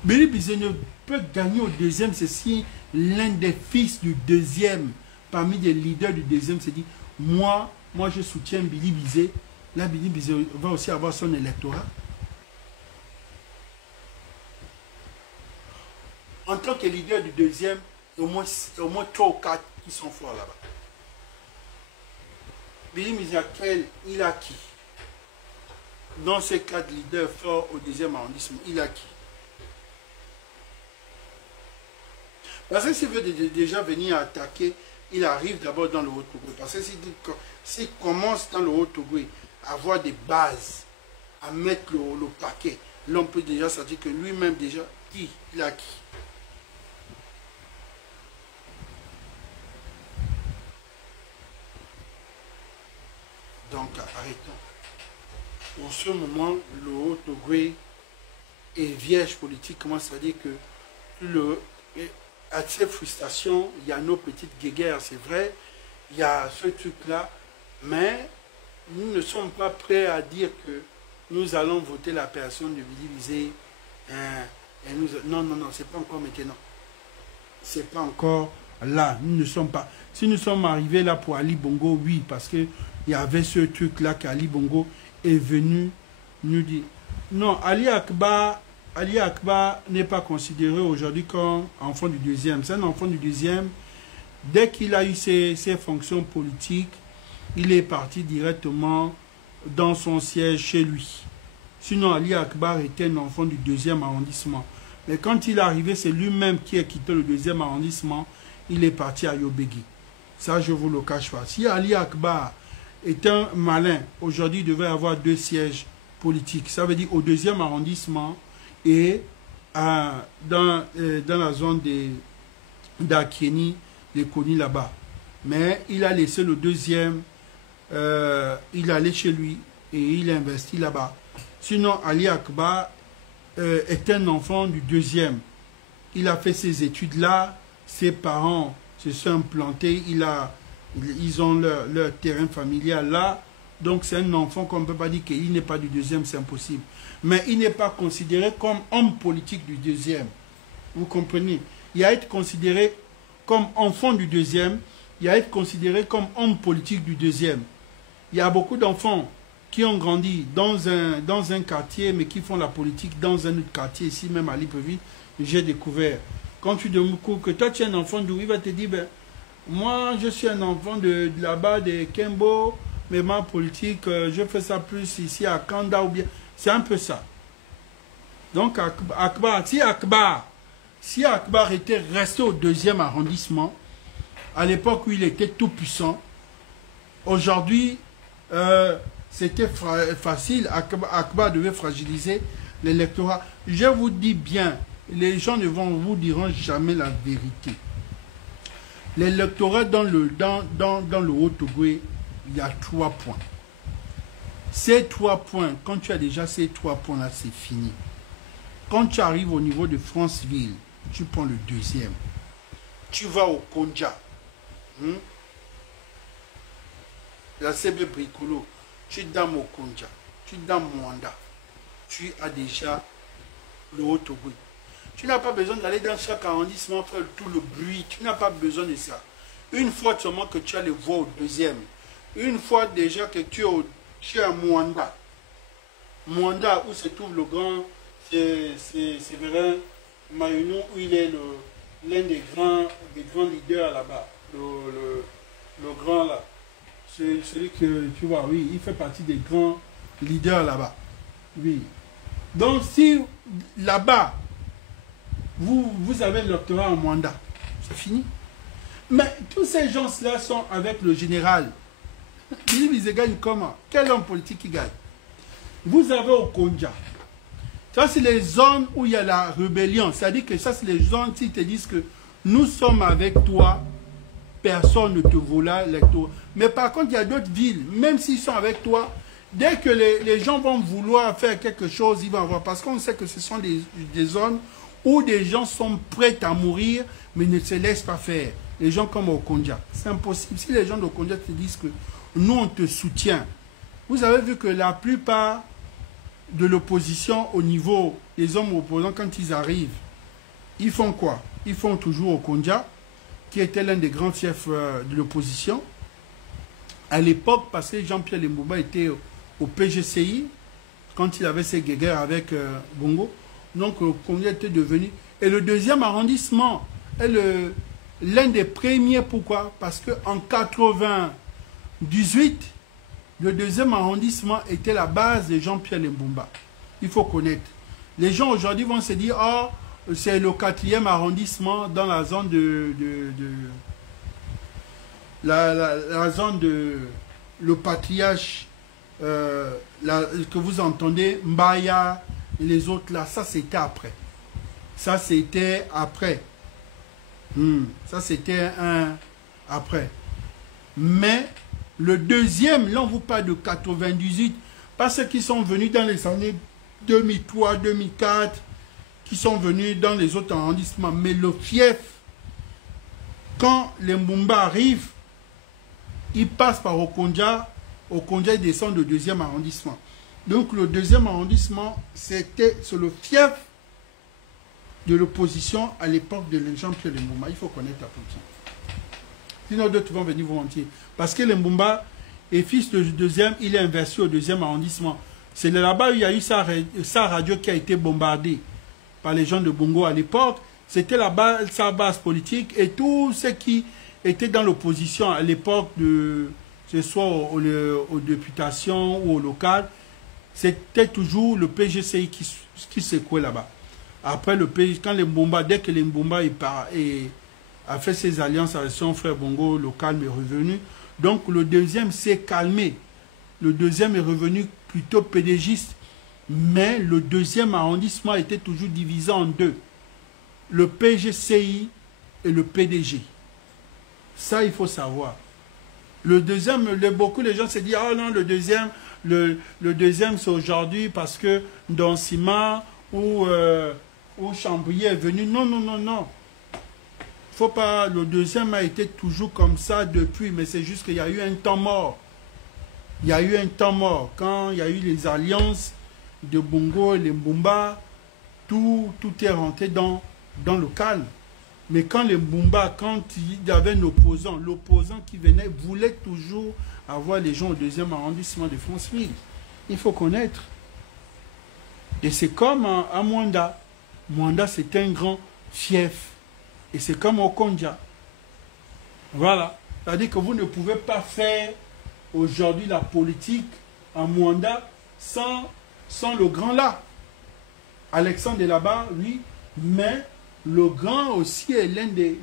Billy Bizé ne peut gagner au deuxième, c'est si l'un des fils du deuxième, parmi les leaders du deuxième, se dit, moi je soutiens Billy Bizé. Là, Billy Bizé va aussi avoir son électorat. En tant que leader du deuxième, au moins 3 ou 4 qui sont forts là-bas. Billy Bizé actuel, il a qui? Dans ces 4 leaders forts au deuxième arrondissement, il a qui? Parce que s'il veut déjà venir attaquer, il arrive d'abord dans le Haut-Togo. Parce que s'il commence dans le Haut-Togo à avoir des bases, à mettre le paquet, là on peut déjà se dire que lui-même déjà, il a qui? Donc arrêtons. En ce moment, le Haut-Togo est vierge politiquement, c'est-à-dire que à ces frustrations, il y a nos petites guéguerres, c'est vrai, il y a ce truc-là, mais nous ne sommes pas prêts à dire que nous allons voter la personne de Billy Bizé. Non, c'est pas encore maintenant. C'est pas encore là. Nous ne sommes pas. Si nous sommes arrivés là pour Ali Bongo, oui, parce qu'il y avait ce truc-là qu'Ali Bongo est venu nous dire. Non, Ali Akbar n'est pas considéré aujourd'hui comme enfant du deuxième. C'est un enfant du deuxième. Dès qu'il a eu ses fonctions politiques, il est parti directement dans son siège chez lui. Sinon, Ali Akbar était un enfant du deuxième arrondissement. Mais quand il est arrivé, c'est lui-même qui a quitté le deuxième arrondissement. Il est parti à Yobegui. Ça, je ne vous le cache pas. Si Ali Akbar est un malin, aujourd'hui, il devait avoir 2 sièges politiques. Ça veut dire au deuxième arrondissement et dans la zone d'Akieni, de Koni là-bas. Mais il a laissé le deuxième, il allait chez lui et il a investi là-bas. Sinon, Ali Akbar est un enfant du deuxième. Il a fait ses études là, ses parents se sont implantés, ils ont leur terrain familial là. Donc c'est un enfant qu'on ne peut pas dire qu'il n'est pas du deuxième, c'est impossible. Mais il n'est pas considéré comme homme politique du deuxième. Vous comprenez? Il y a à être considéré comme enfant du deuxième, il y a à être considéré comme homme politique du deuxième. Il y a beaucoup d'enfants qui ont grandi dans un quartier, mais qui font la politique dans un autre quartier, ici même à Libreville. J'ai découvert. Quand tu découvres que toi tu es un enfant d'où, il va te dire, ben, moi je suis un enfant de là-bas, de Kembo, mais ma politique, je fais ça plus ici à Kanda ou bien. C'est un peu ça. Donc si Akbar était resté au deuxième arrondissement, à l'époque où il était tout puissant, aujourd'hui, c'était facile. Akbar devait fragiliser l'électorat. Je vous dis bien, les gens ne vous diront jamais la vérité. L'électorat dans le Haut-Togo, il y a 3 points. Ces 3 points, quand tu as déjà ces 3 points-là, c'est fini. Quand tu arrives au niveau de Franceville, tu prends le deuxième. Tu vas au Konja. La CB Bricolo. Tu es dans au Konja. Tu es dans Mwanda. Tu as déjà le Haut-Togo. Tu n'as pas besoin d'aller dans chaque arrondissement faire tout le bruit. Tu n'as pas besoin de ça. Une fois seulement que tu as les voix au deuxième. Une fois déjà que tu es à Mwanda. Mwanda, où se trouve le grand, c'est Séverin Mayunou, où il est l'un des grands leaders là-bas. Le grand là. C'est celui que tu vois, oui, il fait partie des grands leaders là-bas. Oui. Donc si là-bas, vous avez le doctorat en Mwanda, c'est fini. Mais tous ces gens-là sont avec le général. Ils gagnent comment? Quel homme politique qui gagne? Vous avez au Konja. Ça, c'est les zones où il y a la rébellion. C'est-à-dire que ça, c'est les zones qui te disent que nous sommes avec toi, personne ne te volera l'électorat. Mais par contre, il y a d'autres villes, même s'ils sont avec toi, dès que les gens vont vouloir faire quelque chose, ils vont avoir. Parce qu'on sait que ce sont des zones où des gens sont prêts à mourir, mais ne se laissent pas faire. Les gens comme au Konja. C'est impossible. Si les gens de Konja te disent que nous, on te soutient, vous avez vu que la plupart de l'opposition au niveau des hommes opposants, quand ils arrivent, ils font quoi? Ils font toujours au Konja, qui était l'un des grands chefs de l'opposition. À l'époque, parce que Jean-Pierre Lembouba était au PGCI, quand il avait ses guéguerres avec Bongo, donc le Konja était devenu... Et le deuxième arrondissement est l'un des premiers. Pourquoi? Parce qu'en 98, le deuxième arrondissement était la base de Jean-Pierre Lembouba. Il faut connaître. Les gens aujourd'hui vont se dire, oh, c'est le 4e arrondissement dans la zone la zone de le patriarche que vous entendez, Mbaya et les autres là, ça c'était après. Ça c'était après. Ça c'était un après. Mais le deuxième, là on vous parle de 98, parce qu'ils sont venus dans les années 2003, 2004, qui sont venus dans les autres arrondissements. Mais le fief, quand les Mbumba arrivent, ils passent par Okonja. Okonja, ils descendent au deuxième arrondissement. Donc le deuxième arrondissement, c'est le fief de l'opposition à l'époque de Jean-Pierre Lembouba. Il faut connaître la politique. Sinon, d'autres vont venir vous mentir. Parce que Lembouba est fils du deuxième, il est investi au deuxième arrondissement. C'est là-bas où il y a eu sa radio qui a été bombardée par les gens de Bongo à l'époque. C'était là-bas sa base politique. Et tous ceux qui étaient dans l'opposition à l'époque, que ce soit aux députations ou au local, c'était toujours le PGCI qui secouait là-bas. Après, quand Lembouba, dès que Lembouba a fait ses alliances avec son frère Bongo, le calme est revenu. Donc le deuxième s'est calmé. Le deuxième est revenu plutôt pédégiste. Mais le deuxième arrondissement était toujours divisé en deux. Le PGCI et le PDG. Ça, il faut savoir. Le deuxième, beaucoup de gens se disent, ah non, le deuxième c'est aujourd'hui parce que Donsima ou Chambouillet est venu. Non, non, non, non. Faut pas, le deuxième a été toujours comme ça depuis, mais c'est juste qu'il y a eu un temps mort. Il y a eu un temps mort. Quand il y a eu les alliances de Bongo et Lembouba, tout est rentré dans le calme. Mais quand Lembouba, quand il y avait un opposant, l'opposant qui venait voulait toujours avoir les gens au deuxième arrondissement de Franceville. Il faut connaître. Et c'est comme à Mwanda. Mwanda, c'est un grand fief. Et c'est comme au Konja. Voilà. C'est-à-dire que vous ne pouvez pas faire aujourd'hui la politique en Mwanda sans le grand là. Alexandre est là-bas, oui, mais le grand aussi est l'un des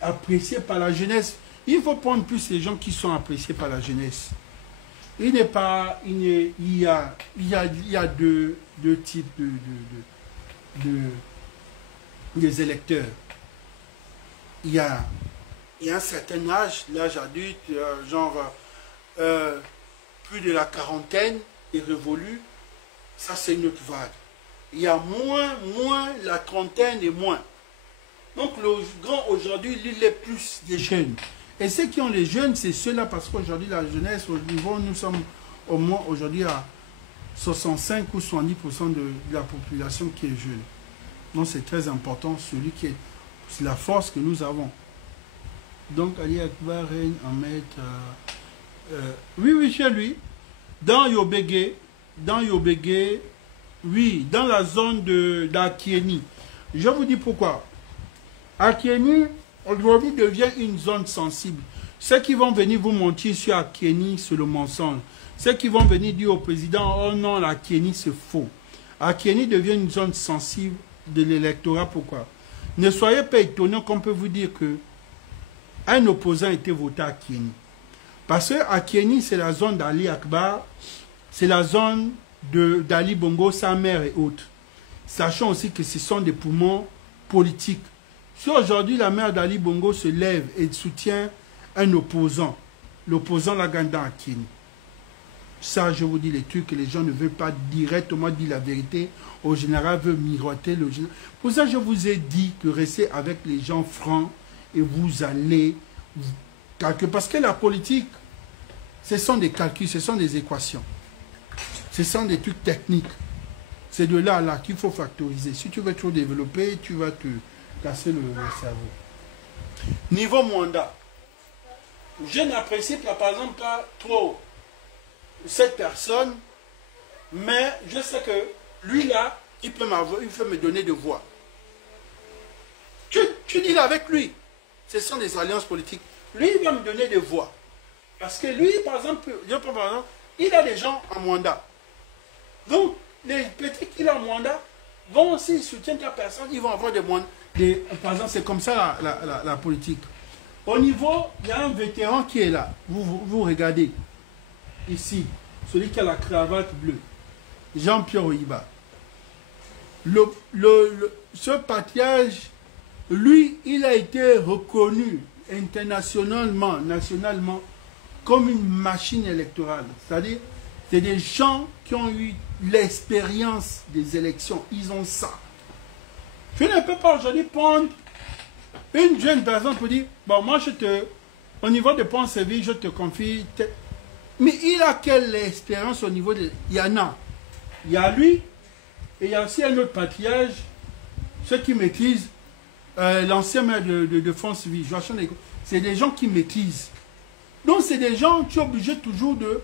appréciés par la jeunesse. Il faut prendre plus les gens qui sont appréciés par la jeunesse. Il y a deux types des électeurs. Il y a un certain âge, l'âge adulte, genre plus de la quarantaine et révolu, ça c'est une autre vague. Il y a moins la trentaine et moins. Donc le grand aujourd'hui, il est plus des jeunes. Et ceux qui ont les jeunes, c'est ceux-là, parce qu'aujourd'hui la jeunesse, au niveau, nous sommes au moins aujourd'hui à 65 ou 70% de la population qui est jeune. Donc c'est très important, celui qui est... C'est la force que nous avons. Donc Ali Akbar règne en maître... oui, chez lui. Dans Yobégué, oui, dans la zone d'Akieni. Je vous dis pourquoi. Akieni, aujourd'hui, devient une zone sensible. Ceux qui vont venir vous mentir sur Akieni, c'est le mensonge. Ceux qui vont venir dire au président, oh non, l'Akieni, c'est faux. Akieni devient une zone sensible de l'électorat. Pourquoi? Ne soyez pas étonnés qu'on peut vous dire que un opposant était voté à Akieni. Parce que Akieni, c'est la zone d'Ali Akbar, c'est la zone d'Ali Bongo, sa mère et autres. Sachant aussi que ce sont des poumons politiques. Si aujourd'hui la mère d'Ali Bongo se lève et soutient un opposant, l'opposant Laganda Akieni, ça je vous dis les trucs que les gens ne veulent pas directement dire la vérité, au général veut miroiter le général. Pour ça je vous ai dit que restez avec les gens francs et vous allez calculer. Parce que la politique, ce sont des calculs, ce sont des équations. Ce sont des trucs techniques. C'est de là à là qu'il faut factoriser. Si tu veux trop développer, tu vas te casser le cerveau. Niveau mandat, je n'apprécie par exemple pas trop cette personne, mais je sais que lui là, il peut me donner de voix. Tu dis là avec lui. Ce sont des alliances politiques. Lui, il va me donner des voix. Parce que lui, par exemple, il a des gens en mandat. Donc, les petits qu'il a en mandat vont aussi soutenir la personne, ils vont avoir des mandats. Par exemple, c'est comme ça la politique. Au niveau, il y a un vétéran qui est là. Vous regardez. Ici, celui qui a la cravate bleue. Jean-Pierre Oyiba. Ce patriarche, lui, il a été reconnu internationalement, nationalement, comme une machine électorale. C'est-à-dire, c'est des gens qui ont eu l'expérience des élections. Ils ont ça. Je ne peux pas aujourd'hui prendre une jeune personne pour dire, bon, moi, au niveau de Pont-Séville, je te confie. Mais il a quelle expérience au niveau de... Il y en a. Il y a lui, et il y a aussi un autre patriarche, ceux qui maîtrisent l'ancien maire de France-Vie. C'est des gens qui maîtrisent. Donc, c'est des gens qui sont obligés toujours de...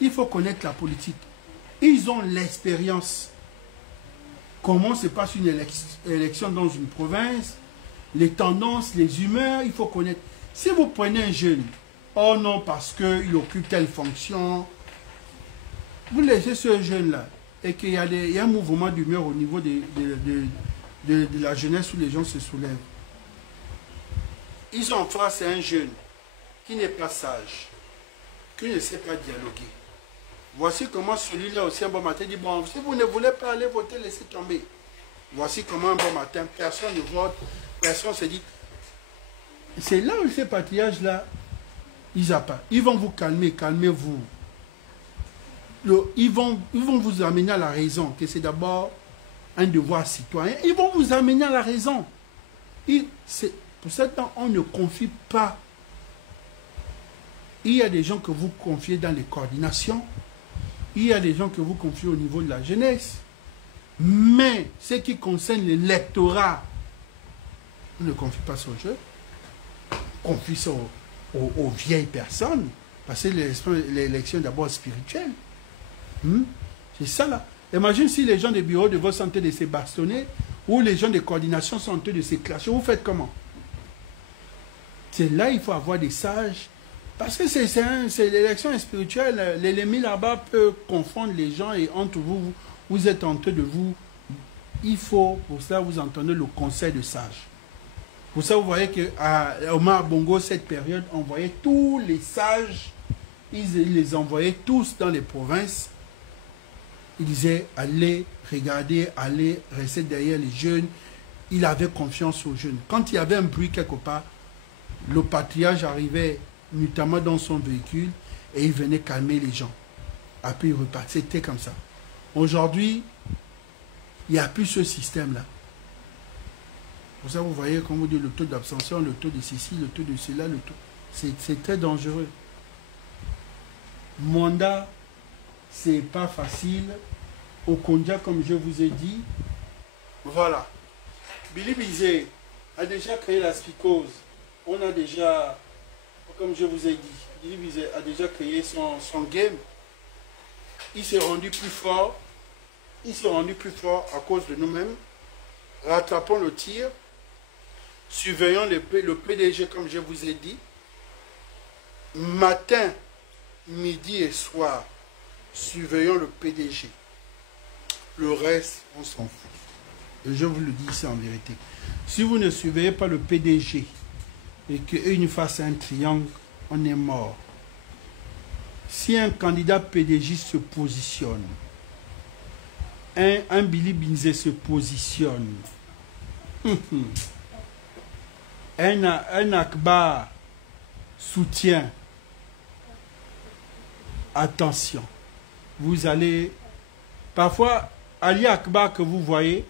Il faut connaître la politique. Ils ont l'expérience. Comment se passe une élection dans une province, les tendances, les humeurs, il faut connaître. Si vous prenez un jeune, oh non, parce qu'il occupe telle fonction, vous laissez ce jeune-là, et qu'il y a un mouvement d'humeur au niveau de la jeunesse où les gens se soulèvent. Ils ont en face un jeune qui n'est pas sage, qui ne sait pas dialoguer. Voici comment celui-là aussi un bon matin dit, bon, si vous ne voulez pas aller voter, laissez tomber. Voici comment un bon matin, personne ne vote, personne se dit. C'est là où ces patriarches-là, ils vont vous calmer, calmez-vous. Ils vont vous amener à la raison, que c'est d'abord un devoir citoyen. Ils vont vous amener à la raison. Pour ce temps, on ne confie pas. Il y a des gens que vous confiez dans les coordinations. Il y a des gens que vous confiez au niveau de la jeunesse. Mais ce qui concerne l'électorat, on ne confie pas ça aux jeunes. On confie ça aux vieilles personnes. Parce que l'élection est d'abord spirituelle. C'est ça là. Imagine si les gens des bureaux de vote sont en train de se bastonner ou les gens de coordination sont en train de se clasher. Vous faites comment? C'est là il faut avoir des sages. Parce que c'est l'élection spirituelle. L'ennemi là-bas peut confondre les gens et entre vous, vous êtes en train de vous... Il faut, pour ça, vous entendez le conseil de sages. Pour ça, vous voyez qu'à Omar Bongo, cette période, on voyait tous les sages, ils les envoyaient tous dans les provinces. Ils disaient, allez regarder, allez rester derrière les jeunes. Il avait confiance aux jeunes. Quand il y avait un bruit quelque part, le patriarche arrivait notamment dans son véhicule et il venait calmer les gens. Après, il repartait. C'était comme ça. Aujourd'hui, il n'y a plus ce système-là. Pour ça, vous voyez, comme vous dites, le taux d'abstention, le taux de ceci, le taux de cela, le taux... C'est très dangereux. Mandat, c'est pas facile. Au Kondia, comme je vous ai dit, voilà. Billy Bizet a déjà créé la psychose. On a déjà, comme je vous ai dit, Billy Bizet a déjà créé son game. Il s'est rendu plus fort. Il s'est rendu plus fort à cause de nous-mêmes. Rattrapons le tir. Surveillons le PDG comme je vous ai dit. Matin, midi et soir, surveillons le PDG. Le reste, on s'en fout. Et je vous le dis, c'est en vérité. Si vous ne surveillez pas le PDG et qu'il fasse un triangle, on est mort. Si un candidat PDG se positionne, un Billy Bizet se positionne, un Akbar soutient, attention, vous allez, parfois, Ali Akbar que vous voyez,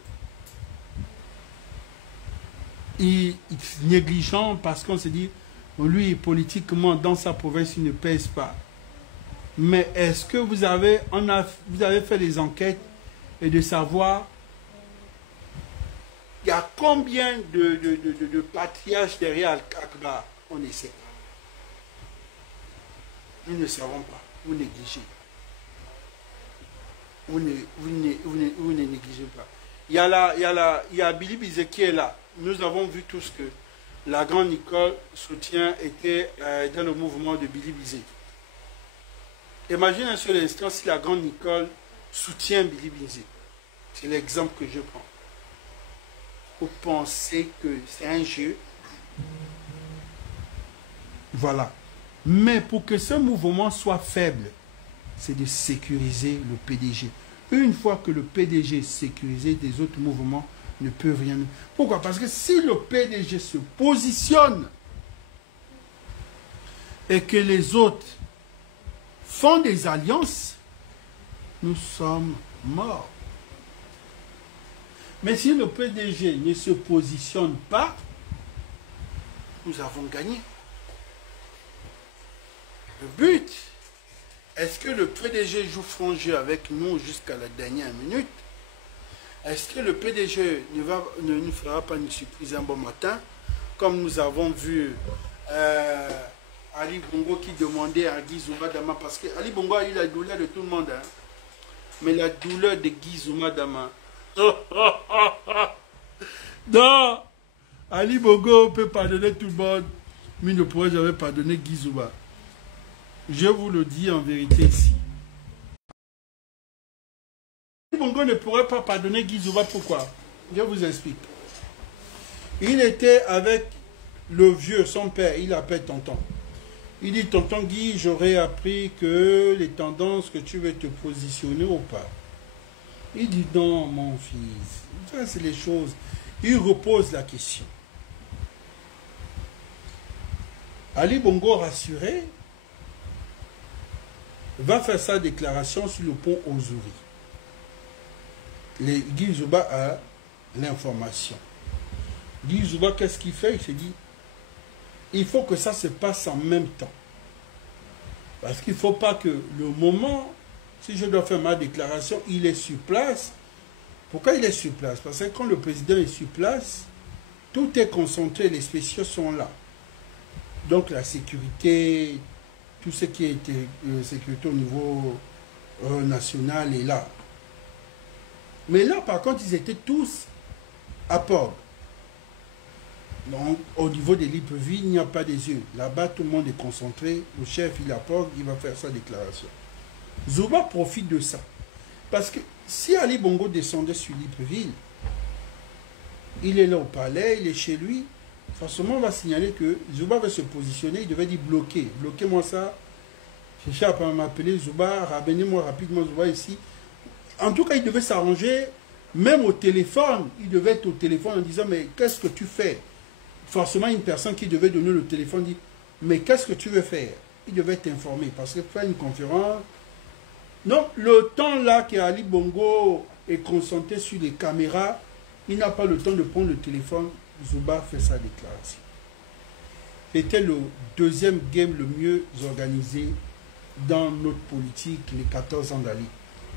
il est négligent parce qu'on se dit, lui, politiquement, dans sa province, il ne pèse pas. Mais est-ce que vous avez fait des enquêtes et de savoir il y a combien de patriarches derrière Akbar? On ne sait pas. Nous ne savons pas. Vous négligez. Vous ne négligez pas. Il y a Billy Bizet qui est là. Nous avons vu tous que la grande Nicole Soutien était dans le mouvement de Billy Bizet. Imaginez un seul instant si la grande Nicole soutient Billy Bizet. C'est l'exemple que je prends. Vous pensez que c'est un jeu? Voilà. Mais pour que ce mouvement soit faible, c'est de sécuriser le PDG. Une fois que le PDG est sécurisé, des autres mouvements ne peuvent rien. Pourquoi? Parce que si le PDG se positionne et que les autres font des alliances, nous sommes morts. Mais si le PDG ne se positionne pas, nous avons gagné. Le but, est-ce que le PDG joue franc jeu avec nous jusqu'à la dernière minute? Est-ce que le PDG ne nous fera pas une surprise un bon matin, comme nous avons vu Ali Bongo qui demandait à Guy Zuma Dama, parce que Ali Bongo a eu la douleur de tout le monde, hein, mais la douleur de Guy Zuma Dama. Non, Ali Bongo peut pardonner tout le monde, mais il ne pourrait jamais pardonner Guy Zuma. Je vous le dis en vérité ici. Ali Bongo ne pourrait pas pardonner Guy Zuma. Pourquoi? Je vous explique. Il était avec le vieux, son père, il appelle tonton. Il dit, tonton Guy, j'aurais appris que les tendances que tu veux te positionner ou pas. Il dit, non, mon fils, ça c'est les choses. Il repose la question. Ali Bongo, rassuré, va faire sa déclaration sur le pont Ozuri. Guy Zuma a l'information. Guy Zuma, qu'est-ce qu'il fait? Il se dit, il faut que ça se passe en même temps. Parce qu'il ne faut pas que le moment, si je dois faire ma déclaration, il est sur place. Pourquoi il est sur place? Parce que quand le président est sur place, tout est concentré, les spéciaux sont là. Donc la sécurité, tout ce qui est sécurité au niveau national est là. Mais là, par contre, ils étaient tous à port. Donc, au niveau de Libreville, il n'y a pas des yeux. Là-bas, tout le monde est concentré. Le chef, il apporte, il va faire sa déclaration. Zuma profite de ça. Parce que si Ali Bongo descendait sur Libreville, il est là au palais, il est chez lui, forcément, on va signaler que Zuma va se positionner, il devait dire bloquer. Bloquez-moi ça. Cherchez à m'appeler Zuma, ramenez-moi rapidement Zuma ici. En tout cas, il devait s'arranger, même au téléphone. Il devait être au téléphone en disant, mais qu'est-ce que tu fais? Forcément, une personne qui devait donner le téléphone dit, mais qu'est-ce que tu veux faire? Il devait être informé parce que faire une conférence. Donc, le temps là qu'Ali Bongo est concentré sur les caméras, il n'a pas le temps de prendre le téléphone. Zuma fait sa déclaration. C'était le deuxième game le mieux organisé dans notre politique, les 14 ans d'Ali.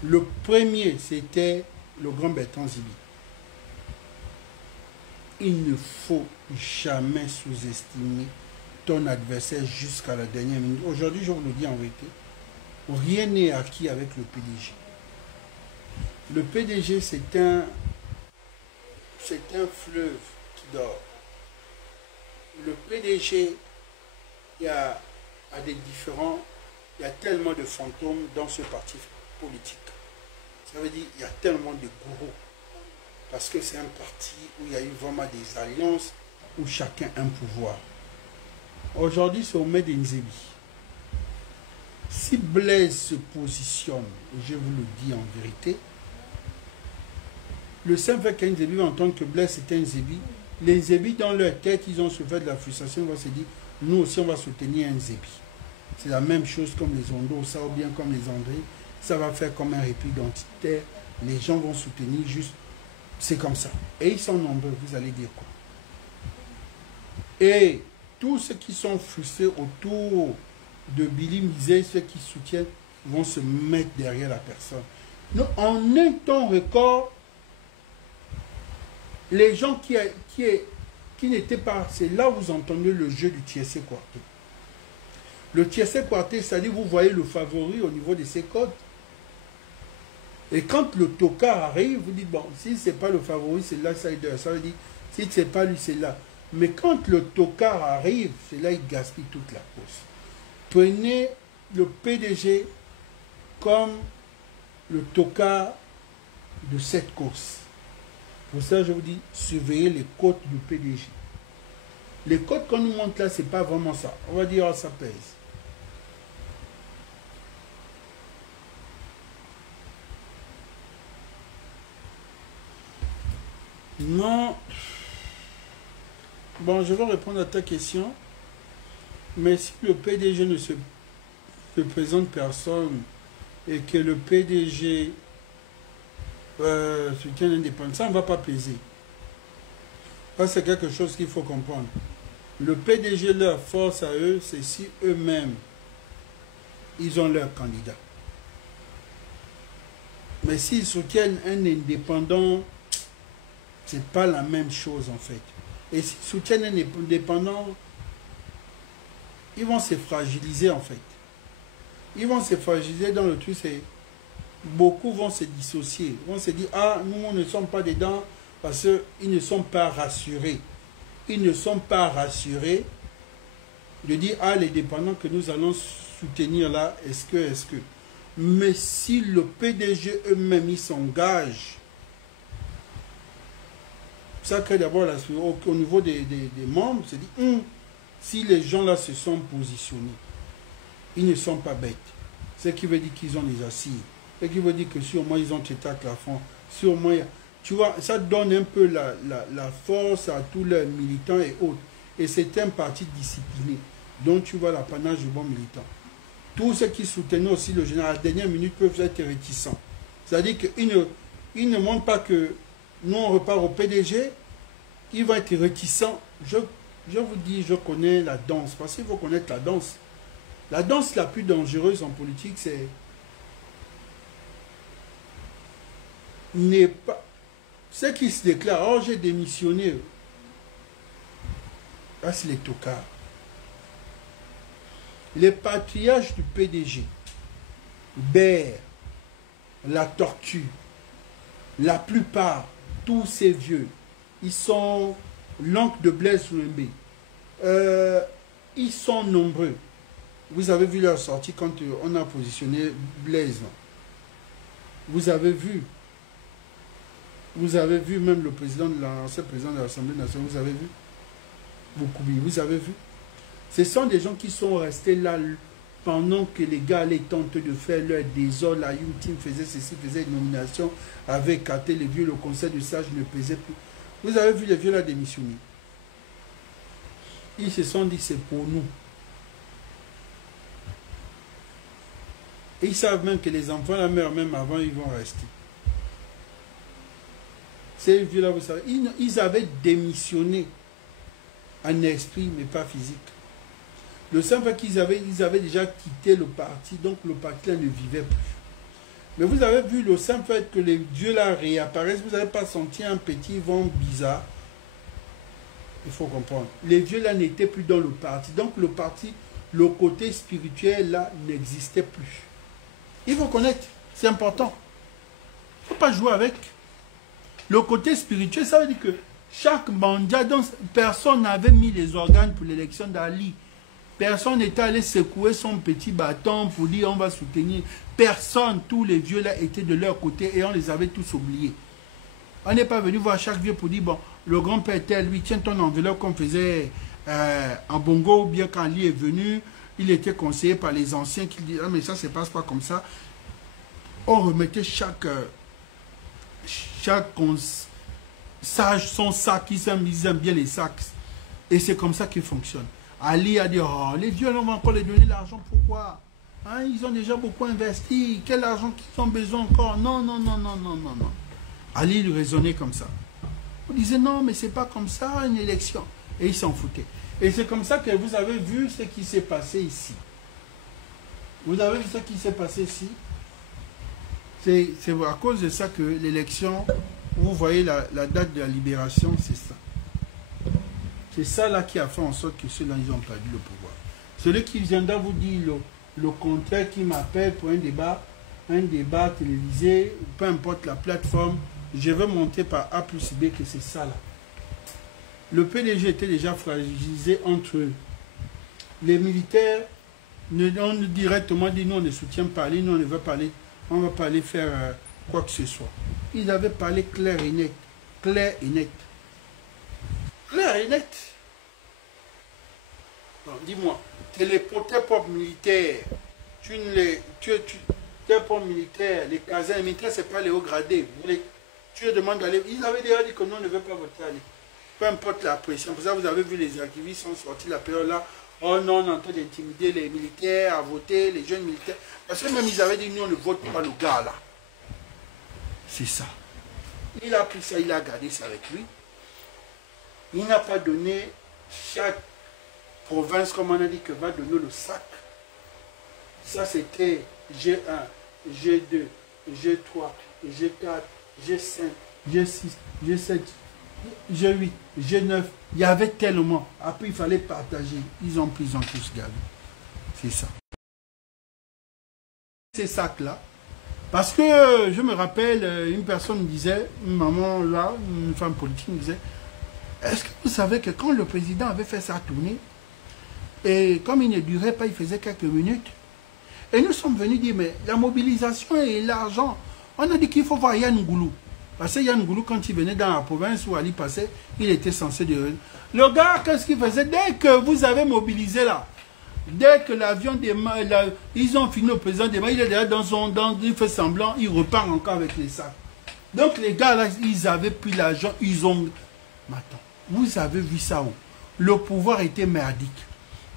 Le premier, c'était le grand Bertrand Zibi. il ne faut jamais sous-estimer ton adversaire jusqu'à la dernière minute. Aujourd'hui, je vous le dis en vérité, rien n'est acquis avec le PDG. Le PDG, c'est un fleuve qui dort. Le PDG, il y a tellement de fantômes dans ce parti politique. Ça veut dire qu'il y a tellement de gourous. Parce que c'est un parti où il y a eu vraiment des alliances, où chacun a un pouvoir. Aujourd'hui, c'est au maître d'Inzébi. Si Blaise se positionne, je vous le dis en vérité, le simple fait qu'Inzébi va entendre que Blaise est un Zébi, les Zébis dans leur tête, ils ont souffert de la frustration, ils vont se dire, nous aussi on va soutenir un Zébi. C'est la même chose comme les Ondos, ça ou bien comme les André, ça va faire comme un répit identitaire, les gens vont soutenir juste, c'est comme ça. Et ils sont nombreux, vous allez dire quoi? Et tous ceux qui sont frustrés autour de Billy Mizé, ceux qui soutiennent, vont se mettre derrière la personne. Donc, en un temps record, les gens qui n'étaient pas... C'est là où vous entendez le jeu du tiercé quarté. Le tiercé quarté, c'est-à-dire vous voyez le favori au niveau de ses codes. Et quand le tocard arrive, vous dites, bon, si ce n'est pas le favori, c'est l'outsider. Ça veut dire, si ce n'est pas lui, c'est là. Mais quand le tocard arrive, c'est là qu'il gaspille toute la course. Prenez le PDG comme le tocard de cette course. Pour ça, je vous dis, surveillez les côtes du PDG. Les côtes qu'on nous montre là, ce n'est pas vraiment ça. On va dire, oh, ça pèse. Non. Bon, je vais répondre à ta question. Mais si le PDG ne se présente personne et que le PDG soutient l'indépendance, ça ne va pas peser. Ça, c'est quelque chose qu'il faut comprendre. Le PDG, leur force à eux, c'est si eux-mêmes, ils ont leur candidat. Mais s'ils soutiennent un indépendant, c'est pas la même chose en fait. Et s'ils soutiennent un indépendant, ils vont se fragiliser en fait. Ils vont se fragiliser dans le truc, c'est beaucoup vont se dissocier, vont se dire, ah, nous on ne sommes pas dedans parce qu'ils ne sont pas rassurés. Ils ne sont pas rassurés de dire, ah, les dépendants que nous allons soutenir là, est-ce que. Mais si le PDG eux-mêmes, ils s'engagent, ça crée d'abord au niveau des membres, c'est dit, si les gens là se sont positionnés, ils ne sont pas bêtes. Ce qui veut dire qu'ils ont les assises. Ce qui veut dire que sur moi, ils ont été à la fond. Sur moi, tu vois, ça donne un peu la force à tous les militants et autres. Et c'est un parti discipliné. Donc tu vois l'apanage du bon militant. Tous ceux qui soutenaient aussi le général à la dernière minute peuvent être réticents. C'est-à-dire qu'ils ne montrent pas que nous on repart au PDG, ils vont être réticents. Je vous dis, je connais la danse. Parce qu'il faut connaître la danse. La danse la plus dangereuse en politique, c'est... n'est pas... Ceux qui se déclarent, oh j'ai démissionné. Là, c'est les tocards. Les patriarches du PDG, Baird, la Tortue, la plupart, tous ces vieux, ils sont l'oncle de Blaise Soulembe. Ils sont nombreux. Vous avez vu leur sortie quand on a positionné Blaise. Vous avez vu même le président de l'ancien président de l'Assemblée nationale, vous avez vu Boukoubi, vous avez vu. Ce sont des gens qui sont restés là pendant que les gars allaient tenter de faire leur désordre. La Team faisait ceci, faisait une nomination avec Katé, les vieux, le conseil de sages ne pesait plus. Vous avez vu les vieux là démissionner. Ils se sont dit c'est pour nous. Et ils savent même que les enfants, la mère même avant, ils vont rester. Ces vieux là, vous savez, ils avaient démissionné en esprit, mais pas physique. Le simple fait qu'ils avaient déjà quitté le parti, donc le parti là ne vivait plus. Mais vous avez vu le simple fait que les dieux là réapparaissent, vous n'avez pas senti un petit vent bizarre. Il faut comprendre. Les vieux là n'étaient plus dans le parti. Donc le parti, le côté spirituel là n'existait plus. Il faut connaître, c'est important. Il ne faut pas jouer avec. Le côté spirituel, ça veut dire que chaque mandat, donc personne n'avait mis les organes pour l'élection d'Ali. Personne n'était allé secouer son petit bâton pour dire on va soutenir. Personne, tous les vieux là étaient de leur côté et on les avait tous oubliés. On n'est pas venu voir chaque vieux pour dire, bon, le grand-père tel, lui, tiens ton enveloppe qu'on faisait en Bongo, ou bien quand Ali est venu, il était conseillé par les anciens qui disaient, ah mais ça ne se passe pas comme ça. On remettait chaque sage son sac, ils aiment bien les sacs. Et c'est comme ça qu'il fonctionne. Ali a dit, oh, les vieux, on va encore les donner l'argent, pourquoi? Hein, ils ont déjà beaucoup investi, quel argent qu'ils ont besoin encore? Non, non, non, non, non, non, non. Ali lui raisonnait comme ça. On disait non, mais c'est pas comme ça une élection. Et il s'en foutait. Et c'est comme ça que vous avez vu ce qui s'est passé ici. Vous avez vu ce qui s'est passé ici. C'est à cause de ça que l'élection, vous voyez la date de la libération, c'est ça. C'est ça là qui a fait en sorte que ceux-là, ils ont perdu le pouvoir. Celui qui viendra vous dire le contraire, qui m'appelle pour un débat télévisé, peu importe la plateforme, je vais monter par A plus B que c'est ça là. Le PDG était déjà fragilisé entre eux. Les militaires ont directement dit non, on ne soutient pas Ali, nous on ne va pas aller, on va pas aller faire quoi que ce soit. Ils avaient parlé clair et net. Clair et net. Clair et net. Dis-moi, tes propres militaires, tes propres militaires, les casernes, les militaires, c'est pas les hauts gradés. Tu leur demandes d'aller. Ils avaient déjà dit que non, on ne veut pas voter aller. Peu importe la pression. Pour ça, vous avez vu les activistes sont sortis la période là. Oh non, on est en train d'intimider les militaires à voter, les jeunes militaires. Parce que même ils avaient dit, nous, on ne vote pas le gars là. C'est ça. Il a pris ça, il a gardé ça avec lui. Il n'a pas donné chaque province, comme on a dit, que va donner le sac. Ça, c'était G1, G2, G3, G4, G5, G6, G7, G8, G9. Il y avait tellement. Après, il fallait partager. Ils ont tous gardé. C'est ça. Ces sacs-là. Parce que je me rappelle, une personne me disait, une maman là, une femme politique me disait, est-ce que vous savez que quand le président avait fait sa tournée, et comme il ne durait pas, il faisait quelques minutes, et nous sommes venus dire, mais la mobilisation et l'argent, on a dit qu'il faut voir Yann Goulou. Parce que Yann Goulou, quand il venait dans la province où Ali passait, il était censé dire, le gars, qu'est-ce qu'il faisait? Dès que vous avez mobilisé là, dès que l'avion démarre, ils ont fini, le président démarre, il est déjà il fait semblant, il repart encore avec les sacs. Donc les gars là, ils avaient pris l'argent, ils ont... Attends, vous avez vu ça où? Le pouvoir était merdique.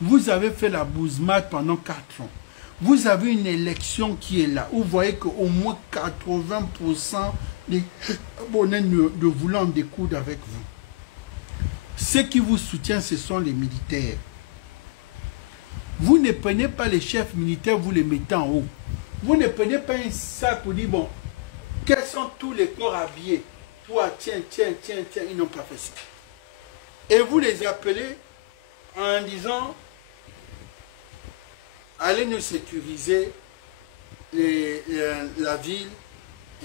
Vous avez fait la bousmate pendant 4 ans. Vous avez une élection qui est là. Vous voyez qu'au moins 80% des abonnés ne voulant en découdre avec vous. Ceux qui vous soutiennent, ce sont les militaires. Vous ne prenez pas les chefs militaires, vous les mettez en haut. Vous ne prenez pas un sac pour dire, bon, quels sont tous les corps habillés? Toi, tiens, ils n'ont pas fait ça. Et vous les appelez en disant, allez nous sécuriser la ville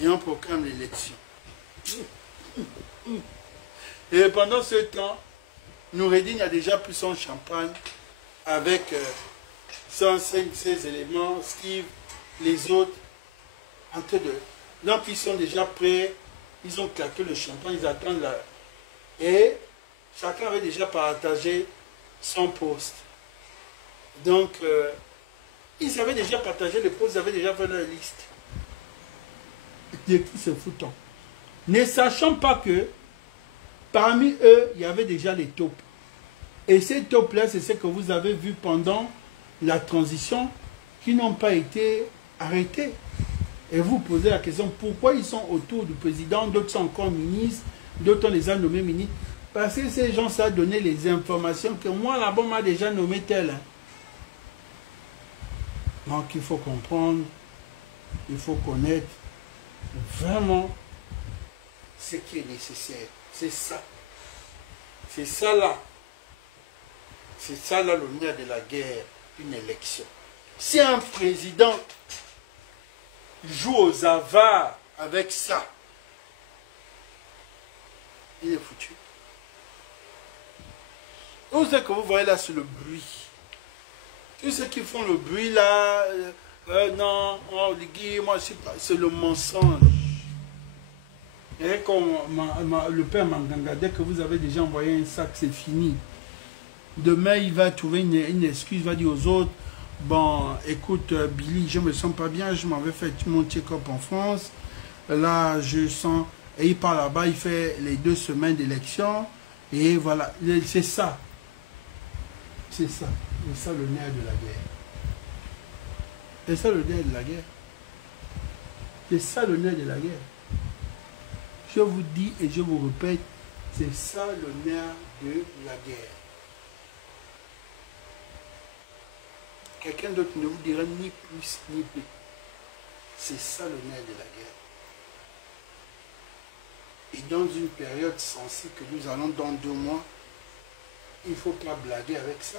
et on proclame l'élection. Et pendant ce temps, Noureddin a déjà pris son champagne avec ses éléments, Steve, les autres, en train de... Donc ils sont déjà prêts, ils ont claqué le champagne, ils attendent là. Et chacun avait déjà partagé son poste. Donc, ils avaient déjà partagé le poste, ils avaient déjà fait leur liste. De qui se foutant. Ne sachant pas que parmi eux, il y avait déjà les taupes. Et ces taupes-là, c'est ce que vous avez vu pendant la transition, qui n'ont pas été arrêtés. Et vous posez la question, pourquoi ils sont autour du président, d'autres sont encore ministres, d'autres on les a nommés ministres. Parce que ces gens, ça a donné les informations que moi, là-bas, on m'a déjà nommé tel. Donc, il faut comprendre, il faut connaître vraiment ce qui est nécessaire. C'est ça. C'est ça là. C'est ça là le nerf de la guerre, une élection. Si un président joue aux avares avec ça, il est foutu. Tout ce que vous voyez là, c'est le bruit. Tous ceux qui font le bruit là, non, oh, moi c'est le mensonge. Et comme le père Manganga, dès que vous avez déjà envoyé un sac, c'est fini. Demain, il va trouver une excuse, il va dire aux autres, bon, écoute, Billy, je me sens pas bien, je m'avais fait mon check-up en France. Là, je sens... Et il part là-bas, il fait les 2 semaines d'élection. Et voilà, c'est ça. C'est ça. C'est ça le nerf de la guerre. C'est ça le nerf de la guerre. C'est ça le nerf de la guerre. Je vous dis et je vous répète, c'est ça le nerf de la guerre. Quelqu'un d'autre ne vous dira ni plus ni plus. C'est ça le nerf de la guerre. Et dans une période sensible que nous allons dans 2 mois, il ne faut pas blaguer avec ça.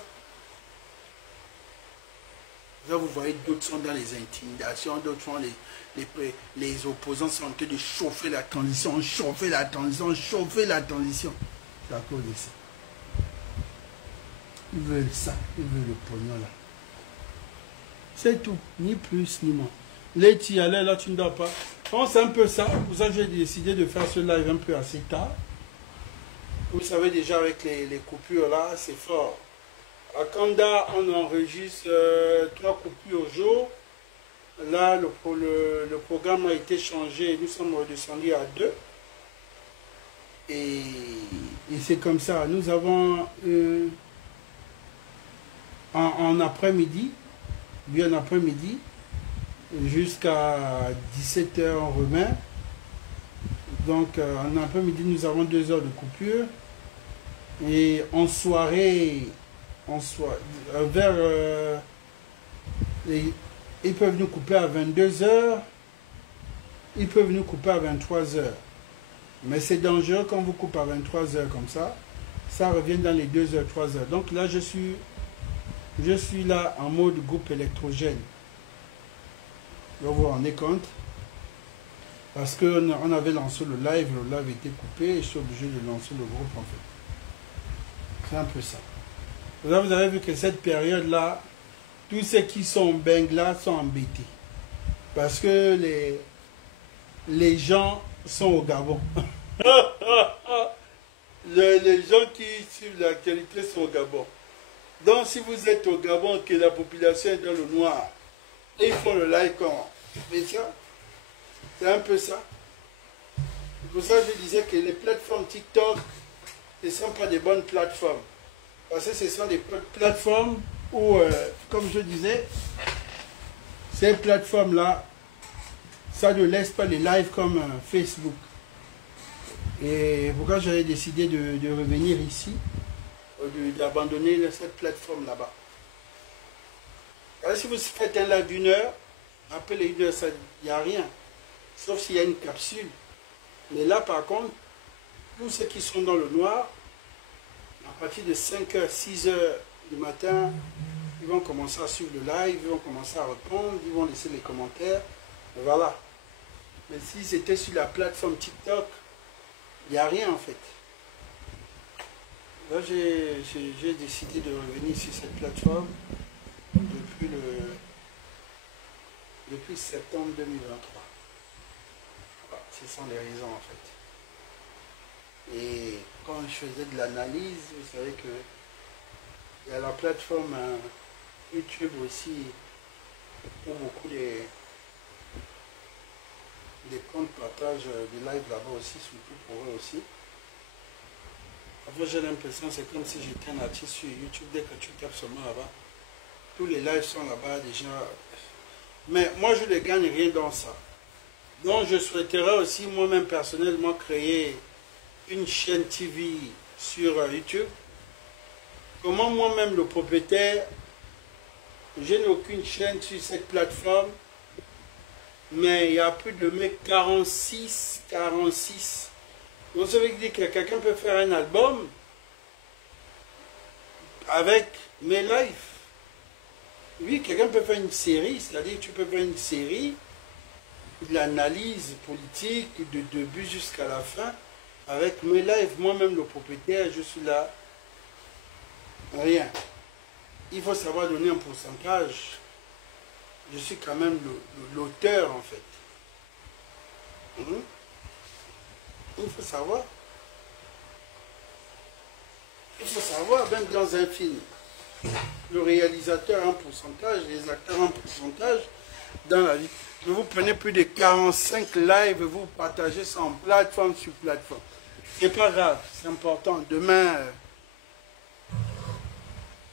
Là, vous voyez, d'autres sont dans les intimidations, d'autres font les opposants sont en train de chauffer la transition, chauffer la transition, chauffer la transition. C'est à cause de ça. Ils veulent ça, ils veulent le pognon là. C'est tout, ni plus ni moins. Les tu y allais là, tu ne dois pas. Bon, c'est un peu ça. Pour ça, j'ai décidé de faire ce live un peu assez tard. Vous savez déjà avec les coupures là, c'est fort. À Kanda, on enregistre 3 coupures au jour. Là, le programme a été changé. Nous sommes redescendus à 2. Et c'est comme ça. Nous avons en après-midi, bien après-midi, jusqu'à 17 h on remet. Donc, en après-midi, nous avons 2 heures de coupure. Et en soirée, vers... ils peuvent nous couper à 22 h. Ils peuvent nous couper à 23 h. Mais c'est dangereux quand vous coupez à 23 h comme ça. Ça revient dans les 2 h, 3 h. Donc là, je suis là en mode groupe électrogène. Vous vous rendez compte? Parce qu'on avait lancé le live était coupé et je suis obligé de lancer le groupe en fait. C'est un peu ça. Là, vous avez vu que cette période-là, tous ceux qui sont Bengla sont embêtés. Parce que les gens sont au Gabon. les gens qui suivent l'actualité sont au Gabon. Donc, si vous êtes au Gabon, que la population est dans le noir, et ils font le live comment? Mais tiens, c'est un peu ça. C'est pour ça que je disais que les plateformes TikTok ne sont pas des bonnes plateformes. Parce que ce sont des plateformes où, comme je disais, ces plateformes-là, ça ne laisse pas les lives comme Facebook. Et pourquoi j'avais décidé de revenir ici, d'abandonner cette plateforme là-bas. Alors, si vous faites un live d'1 heure, après les 1 heure, il n'y a rien. Sauf s'il y a une capsule. Mais là, par contre, tous ceux qui sont dans le noir, à partir de 5 h, 6 h du matin, ils vont commencer à suivre le live, ils vont commencer à répondre, ils vont laisser les commentaires. Et voilà. Mais si c'était sur la plateforme TikTok, il n'y a rien en fait. Là, j'ai décidé de revenir sur cette plateforme depuis septembre 2023. Voilà, ce sont les raisons en fait. Et quand je faisais de l'analyse, vous savez que il y a la plateforme YouTube aussi où beaucoup des comptes partagent des lives là-bas aussi, surtout pour eux aussi. Après, j'ai l'impression que c'est comme si j'étais un artiste sur YouTube. Dès que tu tapes seulement là-bas, tous les lives sont là-bas déjà. Mais moi, je ne gagne rien dans ça. Donc, je souhaiterais aussi moi-même personnellement créer une chaîne TV sur YouTube. Comment moi-même, le propriétaire, je n'ai aucune chaîne sur cette plateforme. Mais il y a plus de 46. Donc ça veut dire que quelqu'un peut faire un album avec mes lives. Oui, quelqu'un peut faire une série, c'est-à-dire que tu peux faire une série de l'analyse politique du début jusqu'à la fin avec mes lives. Moi-même, le propriétaire, je suis là. Rien. Il faut savoir donner un pourcentage. Je suis quand même l'auteur, en fait. Il faut savoir. Il faut savoir, même dans un film, le réalisateur a un pourcentage, les acteurs ont un pourcentage dans la vie. Vous prenez plus de 45 lives, vous partagez ça en plateforme sur plateforme. C'est pas grave, c'est important. Demain,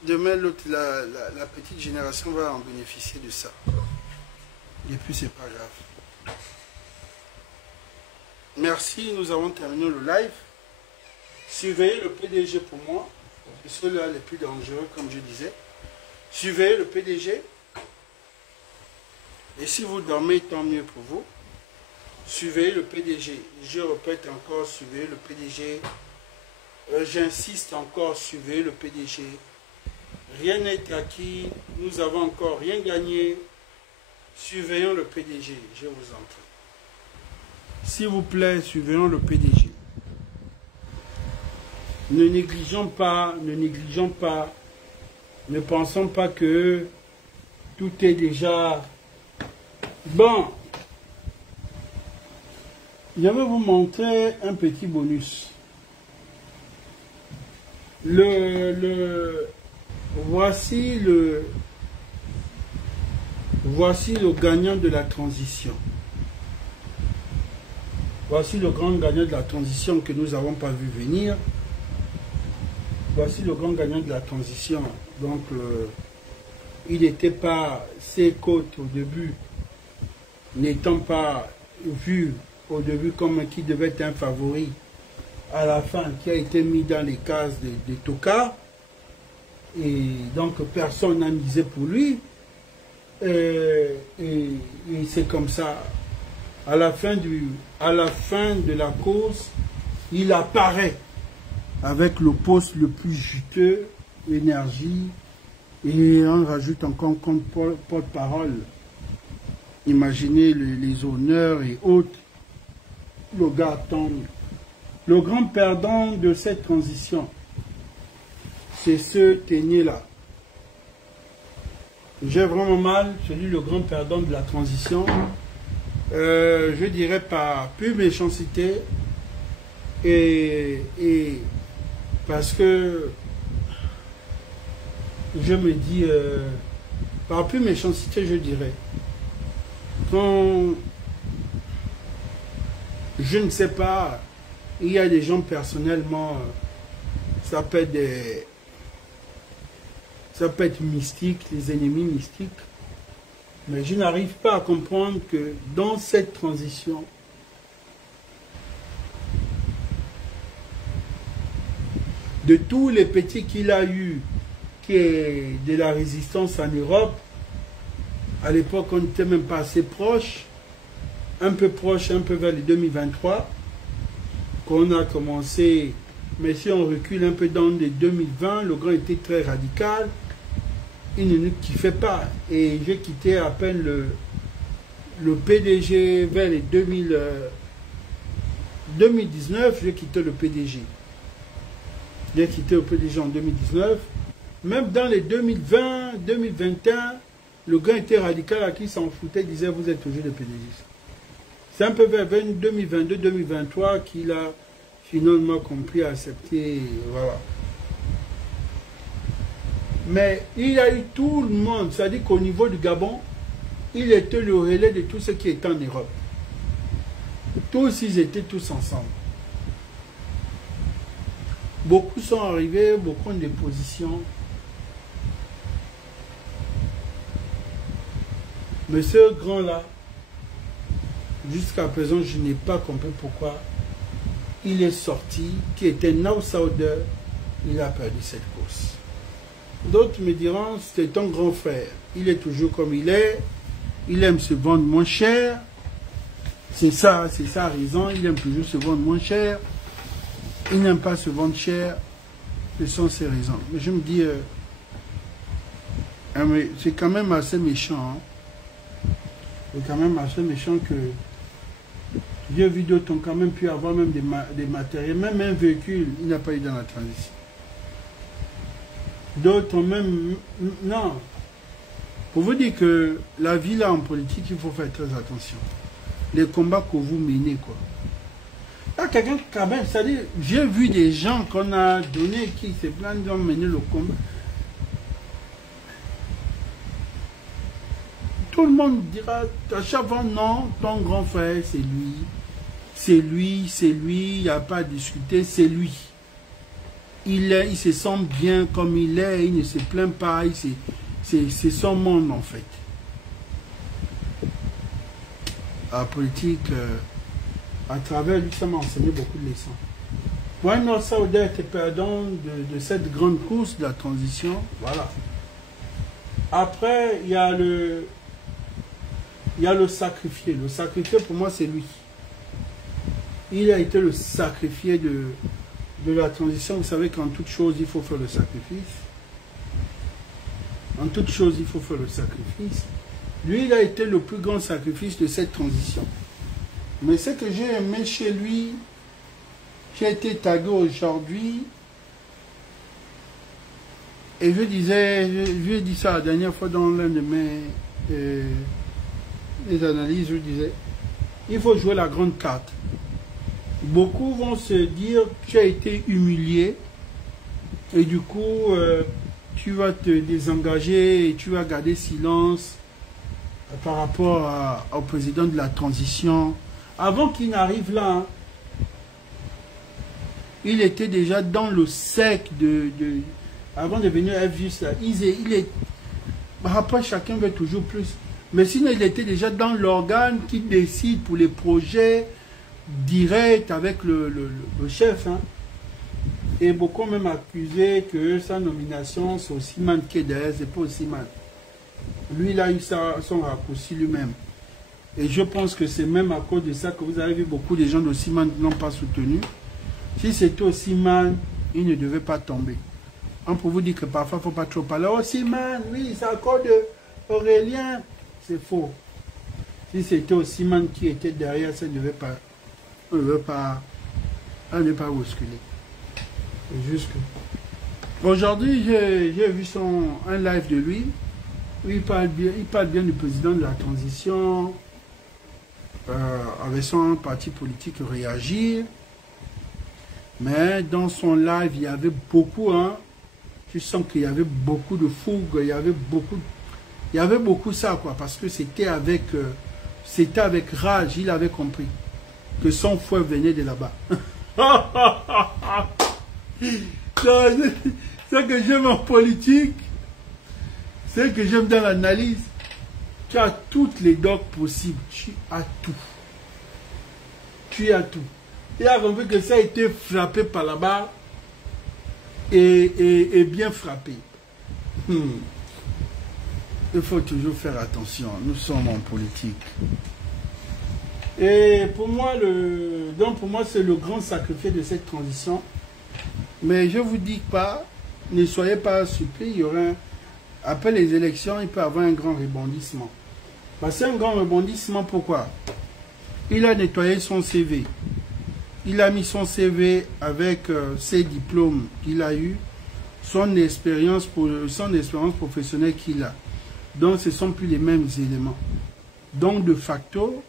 la petite génération va en bénéficier de ça. Et puis c'est pas grave. Merci, nous avons terminé le live. Surveillez le PDG pour moi. C'est ceux-là les plus dangereux, comme je disais. Surveillez le PDG. Et si vous dormez, tant mieux pour vous. Surveillez le PDG. Je répète encore, surveillez le PDG. J'insiste encore, surveillez le PDG. Rien n'est acquis. Nous avons encore rien gagné. Surveillons le PDG, je vous en prie. S'il vous plaît, surveillons le PDG. Ne négligeons pas, ne pensons pas que tout est déjà bon. Je vais vous montrer un petit bonus. Voici le gagnant de la transition. Voici le grand gagnant de la transition que nous n'avons pas vu venir. Voici le grand gagnant de la transition. Donc, il n'était pas, ses côtes au début, n'étant pas vu au début comme qui devait être un favori, à la fin, qui a été mis dans les cases de Toka. Et donc, personne n'a misé pour lui. Et c'est comme ça. À la fin de la course, il apparaît avec le poste le plus juteux, énergie, et on rajoute encore comme porte-parole. Imaginez les honneurs et autres. Le gars tombe. Le grand perdant de cette transition, c'est ce Ténier-là. J'ai vraiment mal, celui le grand perdant de la transition. Je dirais par pure méchanceté et parce que je me dis par pure méchanceté, je dirais, quand je ne sais pas, il y a des gens personnellement, ça peut être mystique, les ennemis mystiques. Mais je n'arrive pas à comprendre que dans cette transition, de tous les petits qu'il a eu, qui est de la résistance en Europe, à l'époque on n'était même pas assez proche, un peu vers les 2023, qu'on a commencé, mais si on recule un peu dans les 2020, le grand était très radical. Il ne nous kiffait pas. Et j'ai quitté à peine le PDG vers les 2019, j'ai quitté le PDG. J'ai quitté le PDG en 2019. Même dans les 2020, 2021, le gars était radical à qui s'en foutait, il disait vous êtes toujours le PDG. C'est un peu vers 2022, 2023 qu'il a finalement compris, accepté, voilà. Mais il a eu tout le monde, c'est-à-dire qu'au niveau du Gabon, il était le relais de tout ce qui était en Europe. Tous, ils étaient tous ensemble. Beaucoup sont arrivés, beaucoup ont des positions. Mais ce grand-là, jusqu'à présent, je n'ai pas compris pourquoi il est sorti, qui était un outsider, il a perdu cette course. D'autres me diront, c'est ton grand frère. Il est toujours comme il est. Il aime se vendre moins cher. C'est ça raison. Il aime toujours se vendre moins cher. Il n'aime pas se vendre cher. quelles sont ses raisons. Mais je me dis, c'est quand même assez méchant. Hein. C'est quand même assez méchant que j'ai vu d'autres ont quand même pu avoir même des matériels, même un véhicule, il n'a pas eu dans la transition. D'autres ont même... Non. Pour vous dire que la vie là en politique, il faut faire très attention. Les combats que vous menez, quoi. Là, quelqu'un quand même, c'est-à-dire, j'ai vu des gens qu'on a donné qui se plaignent d'ont mené le combat. Tout le monde dira à chaque fois, non, ton grand frère, c'est lui. C'est lui, c'est lui, il n'y a pas à discuter, c'est lui. Il se sent bien comme il est, il ne se plaint pas, c'est son monde en fait. La politique, à travers lui, ça m'a enseigné beaucoup de leçons. Moi, non, ça aurait été perdant de cette grande course de la transition. Voilà. Après, il y a le sacrifié. Le sacrifié, pour moi, c'est lui. Il a été le sacrifié de la transition. Vous savez qu'en toute chose, il faut faire le sacrifice. En toute chose, il faut faire le sacrifice. Lui, il a été le plus grand sacrifice de cette transition. Mais ce que j'ai aimé chez lui, qui a été tagué aujourd'hui, et je ai dit ça la dernière fois dans l'un de mes analyses, je disais, il faut jouer la grande carte. Beaucoup vont se dire, tu as été humilié, et du coup, tu vas te désengager et tu vas garder silence par rapport au président de la transition. Avant qu'il n'arrive là, hein, il était déjà dans le sec avant de venir à FJUS là. Après, chacun veut toujours plus. Mais sinon, il était déjà dans l'organe qui décide pour les projets directs avec le chef. Hein. Et beaucoup ont même accusé que sa nomination, c'est Ousmane qui est derrière, c'est pas Ousmane. Lui, il a eu son raccourci lui-même. Et je pense que c'est même à cause de ça que vous avez vu beaucoup de gens d'Ousmane qui n'ont pas soutenu. Si c'était Ousmane, il ne devait pas tomber. On peut vous dire que parfois, il ne faut pas trop parler. Ousmane, oui, c'est à cause d'Aurélien. C'est faux. Si c'était Ousmane qui était derrière, ça ne devait pas... On ne veut pas bousculer. C'est juste que... Aujourd'hui, j'ai vu un live de lui. Où il parle bien du président de la transition, avec son parti politique Réagir. Mais dans son live, il y avait beaucoup, hein, je sens qu'il y avait beaucoup de fougue, il y avait beaucoup ça, quoi, parce que c'était avec rage, il avait compris que son fouet venait de là-bas. Ce que j'aime en politique, c'est que j'aime dans l'analyse, tu as toutes les docs possibles, tu as tout. Tu as tout. Il a compris que ça a été frappé par là-bas et bien frappé. Il faut toujours faire attention, nous sommes en politique. Et pour moi, c'est le grand sacrifice de cette transition. Mais je ne vous dis pas, ne soyez pas surpris, il y aura après les élections, il peut y avoir un grand rebondissement. C'est un grand rebondissement, pourquoi? Il a nettoyé son CV. Il a mis son CV avec ses diplômes qu'il a eu, son expérience professionnelle qu'il a. Donc, ce ne sont plus les mêmes éléments. Donc, de facto,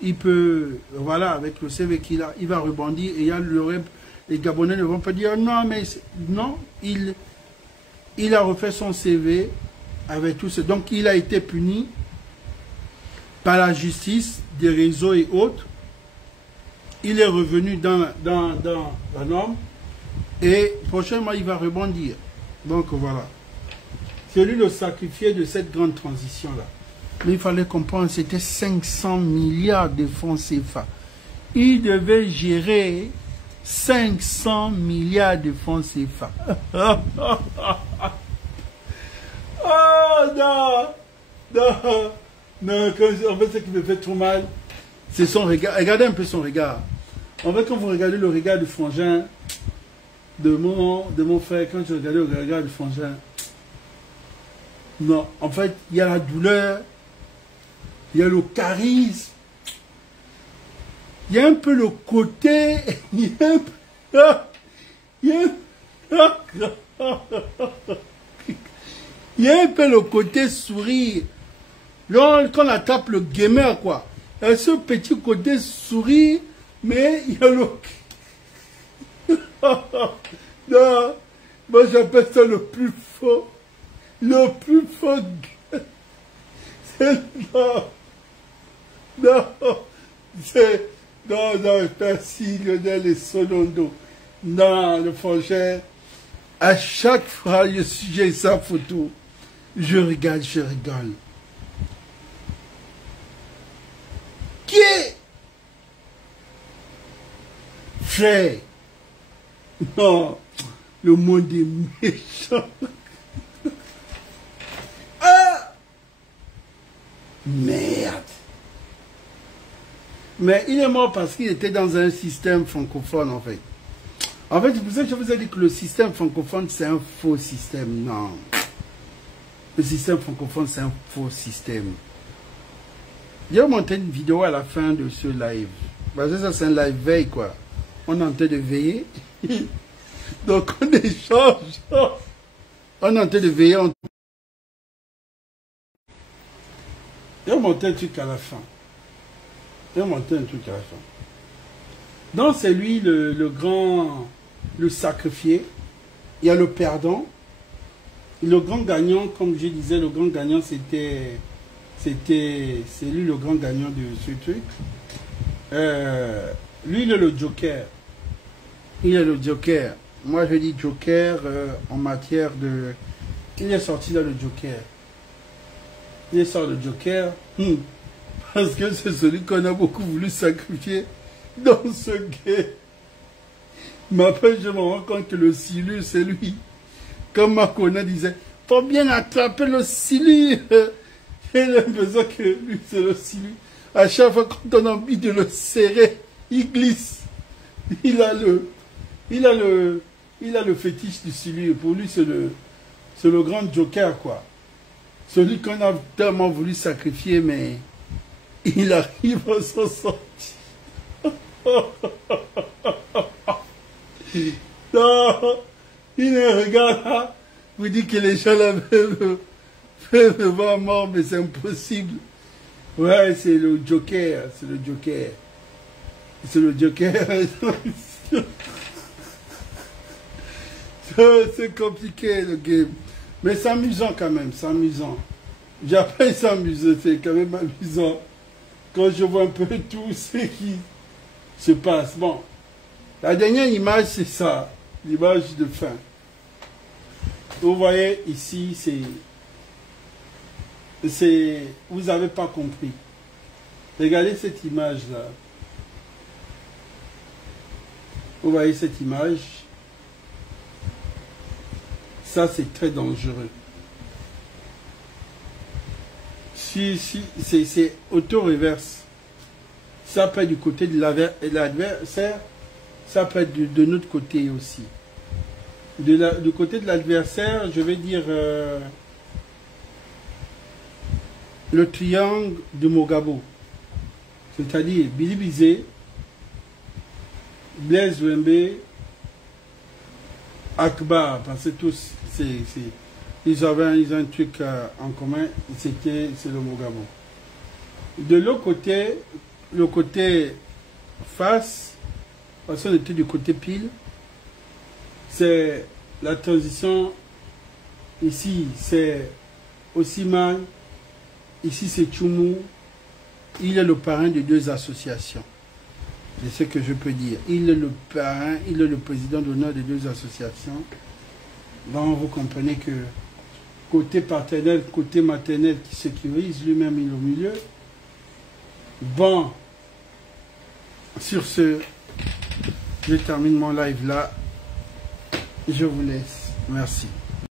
il peut, voilà, avec le CV qu'il a, il va rebondir et les Gabonais ne vont pas dire non, mais non, il a refait son CV avec tout ça. Donc, il a été puni par la justice, des réseaux et autres. Il est revenu dans la norme et prochainement, il va rebondir. Donc, voilà. C'est lui le sacrifié de cette grande transition-là. Mais il fallait comprendre, c'était 500 milliards de francs CFA. Il devait gérer 500 milliards de francs CFA. Oh non, non, non, en fait, ce qui me fait trop mal, c'est son regard. Regardez un peu son regard. En fait, quand vous regardez le regard du frangin, de mon frère, quand je regardais au regard du frangin, non, en fait, il y a la douleur, il y a le charisme, il y a un peu le côté, il y a un peu, il y a un peu le côté sourire. Quand on attrape le gamer, quoi. Il y a ce petit côté sourire, mais il y a le... Non, moi j'appelle ça le plus faux. Le plus faux. C'est... Non, merci Lionel et Solondo. Non, le frangin, à chaque fois j'ai sa photo, je regarde, je rigole. Qui est frère? Non, le monde est méchant. Ah! Merde. Mais il est mort parce qu'il était dans un système francophone, en fait. En fait, c'est pour ça que je vous ai dit que le système francophone, c'est un faux système. Non. Le système francophone, c'est un faux système. Je vais monter une vidéo à la fin de ce live. Parce que ça, c'est un live veille, quoi. On est en train de veiller. Donc, on échange. On est en train de veiller. Je vais monter un truc à la fin. Je vais monter un truc à la fin. Donc, c'est lui le grand, le sacrifié. Il y a le perdant. Le grand gagnant, comme je disais, le grand gagnant, c'est lui le grand gagnant de ce truc. Lui, il est le joker. Il est le joker. Moi, je dis joker en matière de... Il est sorti là, le joker. Il est sorti le joker. Parce que c'est celui qu'on a beaucoup voulu sacrifier dans ce game. Mais après, je me rends compte que le silure, c'est lui. Comme Makona disait, faut bien attraper le silure. J'ai l'impression que lui, c'est le silure. À chaque fois, quand on a envie de le serrer, il glisse. Il a le fétiche du silure. Pour lui, c'est le grand joker, quoi. Celui qu'on a tellement voulu sacrifier, mais il arrive à s'en sortir. Non, il me regarde là, vous dit que les gens là peuvent me voir mort, mais c'est impossible. Ouais, c'est le joker, c'est le joker. C'est le joker. C'est compliqué le game. Mais c'est amusant quand même, c'est amusant. J'appelle ça amusant, c'est quand même amusant. Quand je vois un peu tout ce qui se passe. Bon, la dernière image, c'est ça, l'image de fin. Vous voyez ici, vous n'avez pas compris. Regardez cette image-là. Vous voyez cette image? Ça, c'est très dangereux. Si c'est auto-reverse. Ça peut être du côté de l'adversaire, ça peut être de notre côté aussi. Du côté de l'adversaire, je vais dire le triangle de Mogabo. C'est-à-dire Billy Bizet, Blaise Wembe, Akbar, parce que tous, ils ont un truc en commun, c'est le Mogabo. De l'autre côté, le côté face, parce qu'on était du côté pile, c'est la transition, ici c'est Osiman, ici c'est Tchoumou, il est le parrain de deux associations. C'est ce que je peux dire. Il est le parrain, il est le président d'honneur de deux associations. Donc vous comprenez que côté paternel, côté maternel qui sécurise, lui-même il est au milieu. Bon, sur ce, je termine mon live là. Je vous laisse. Merci.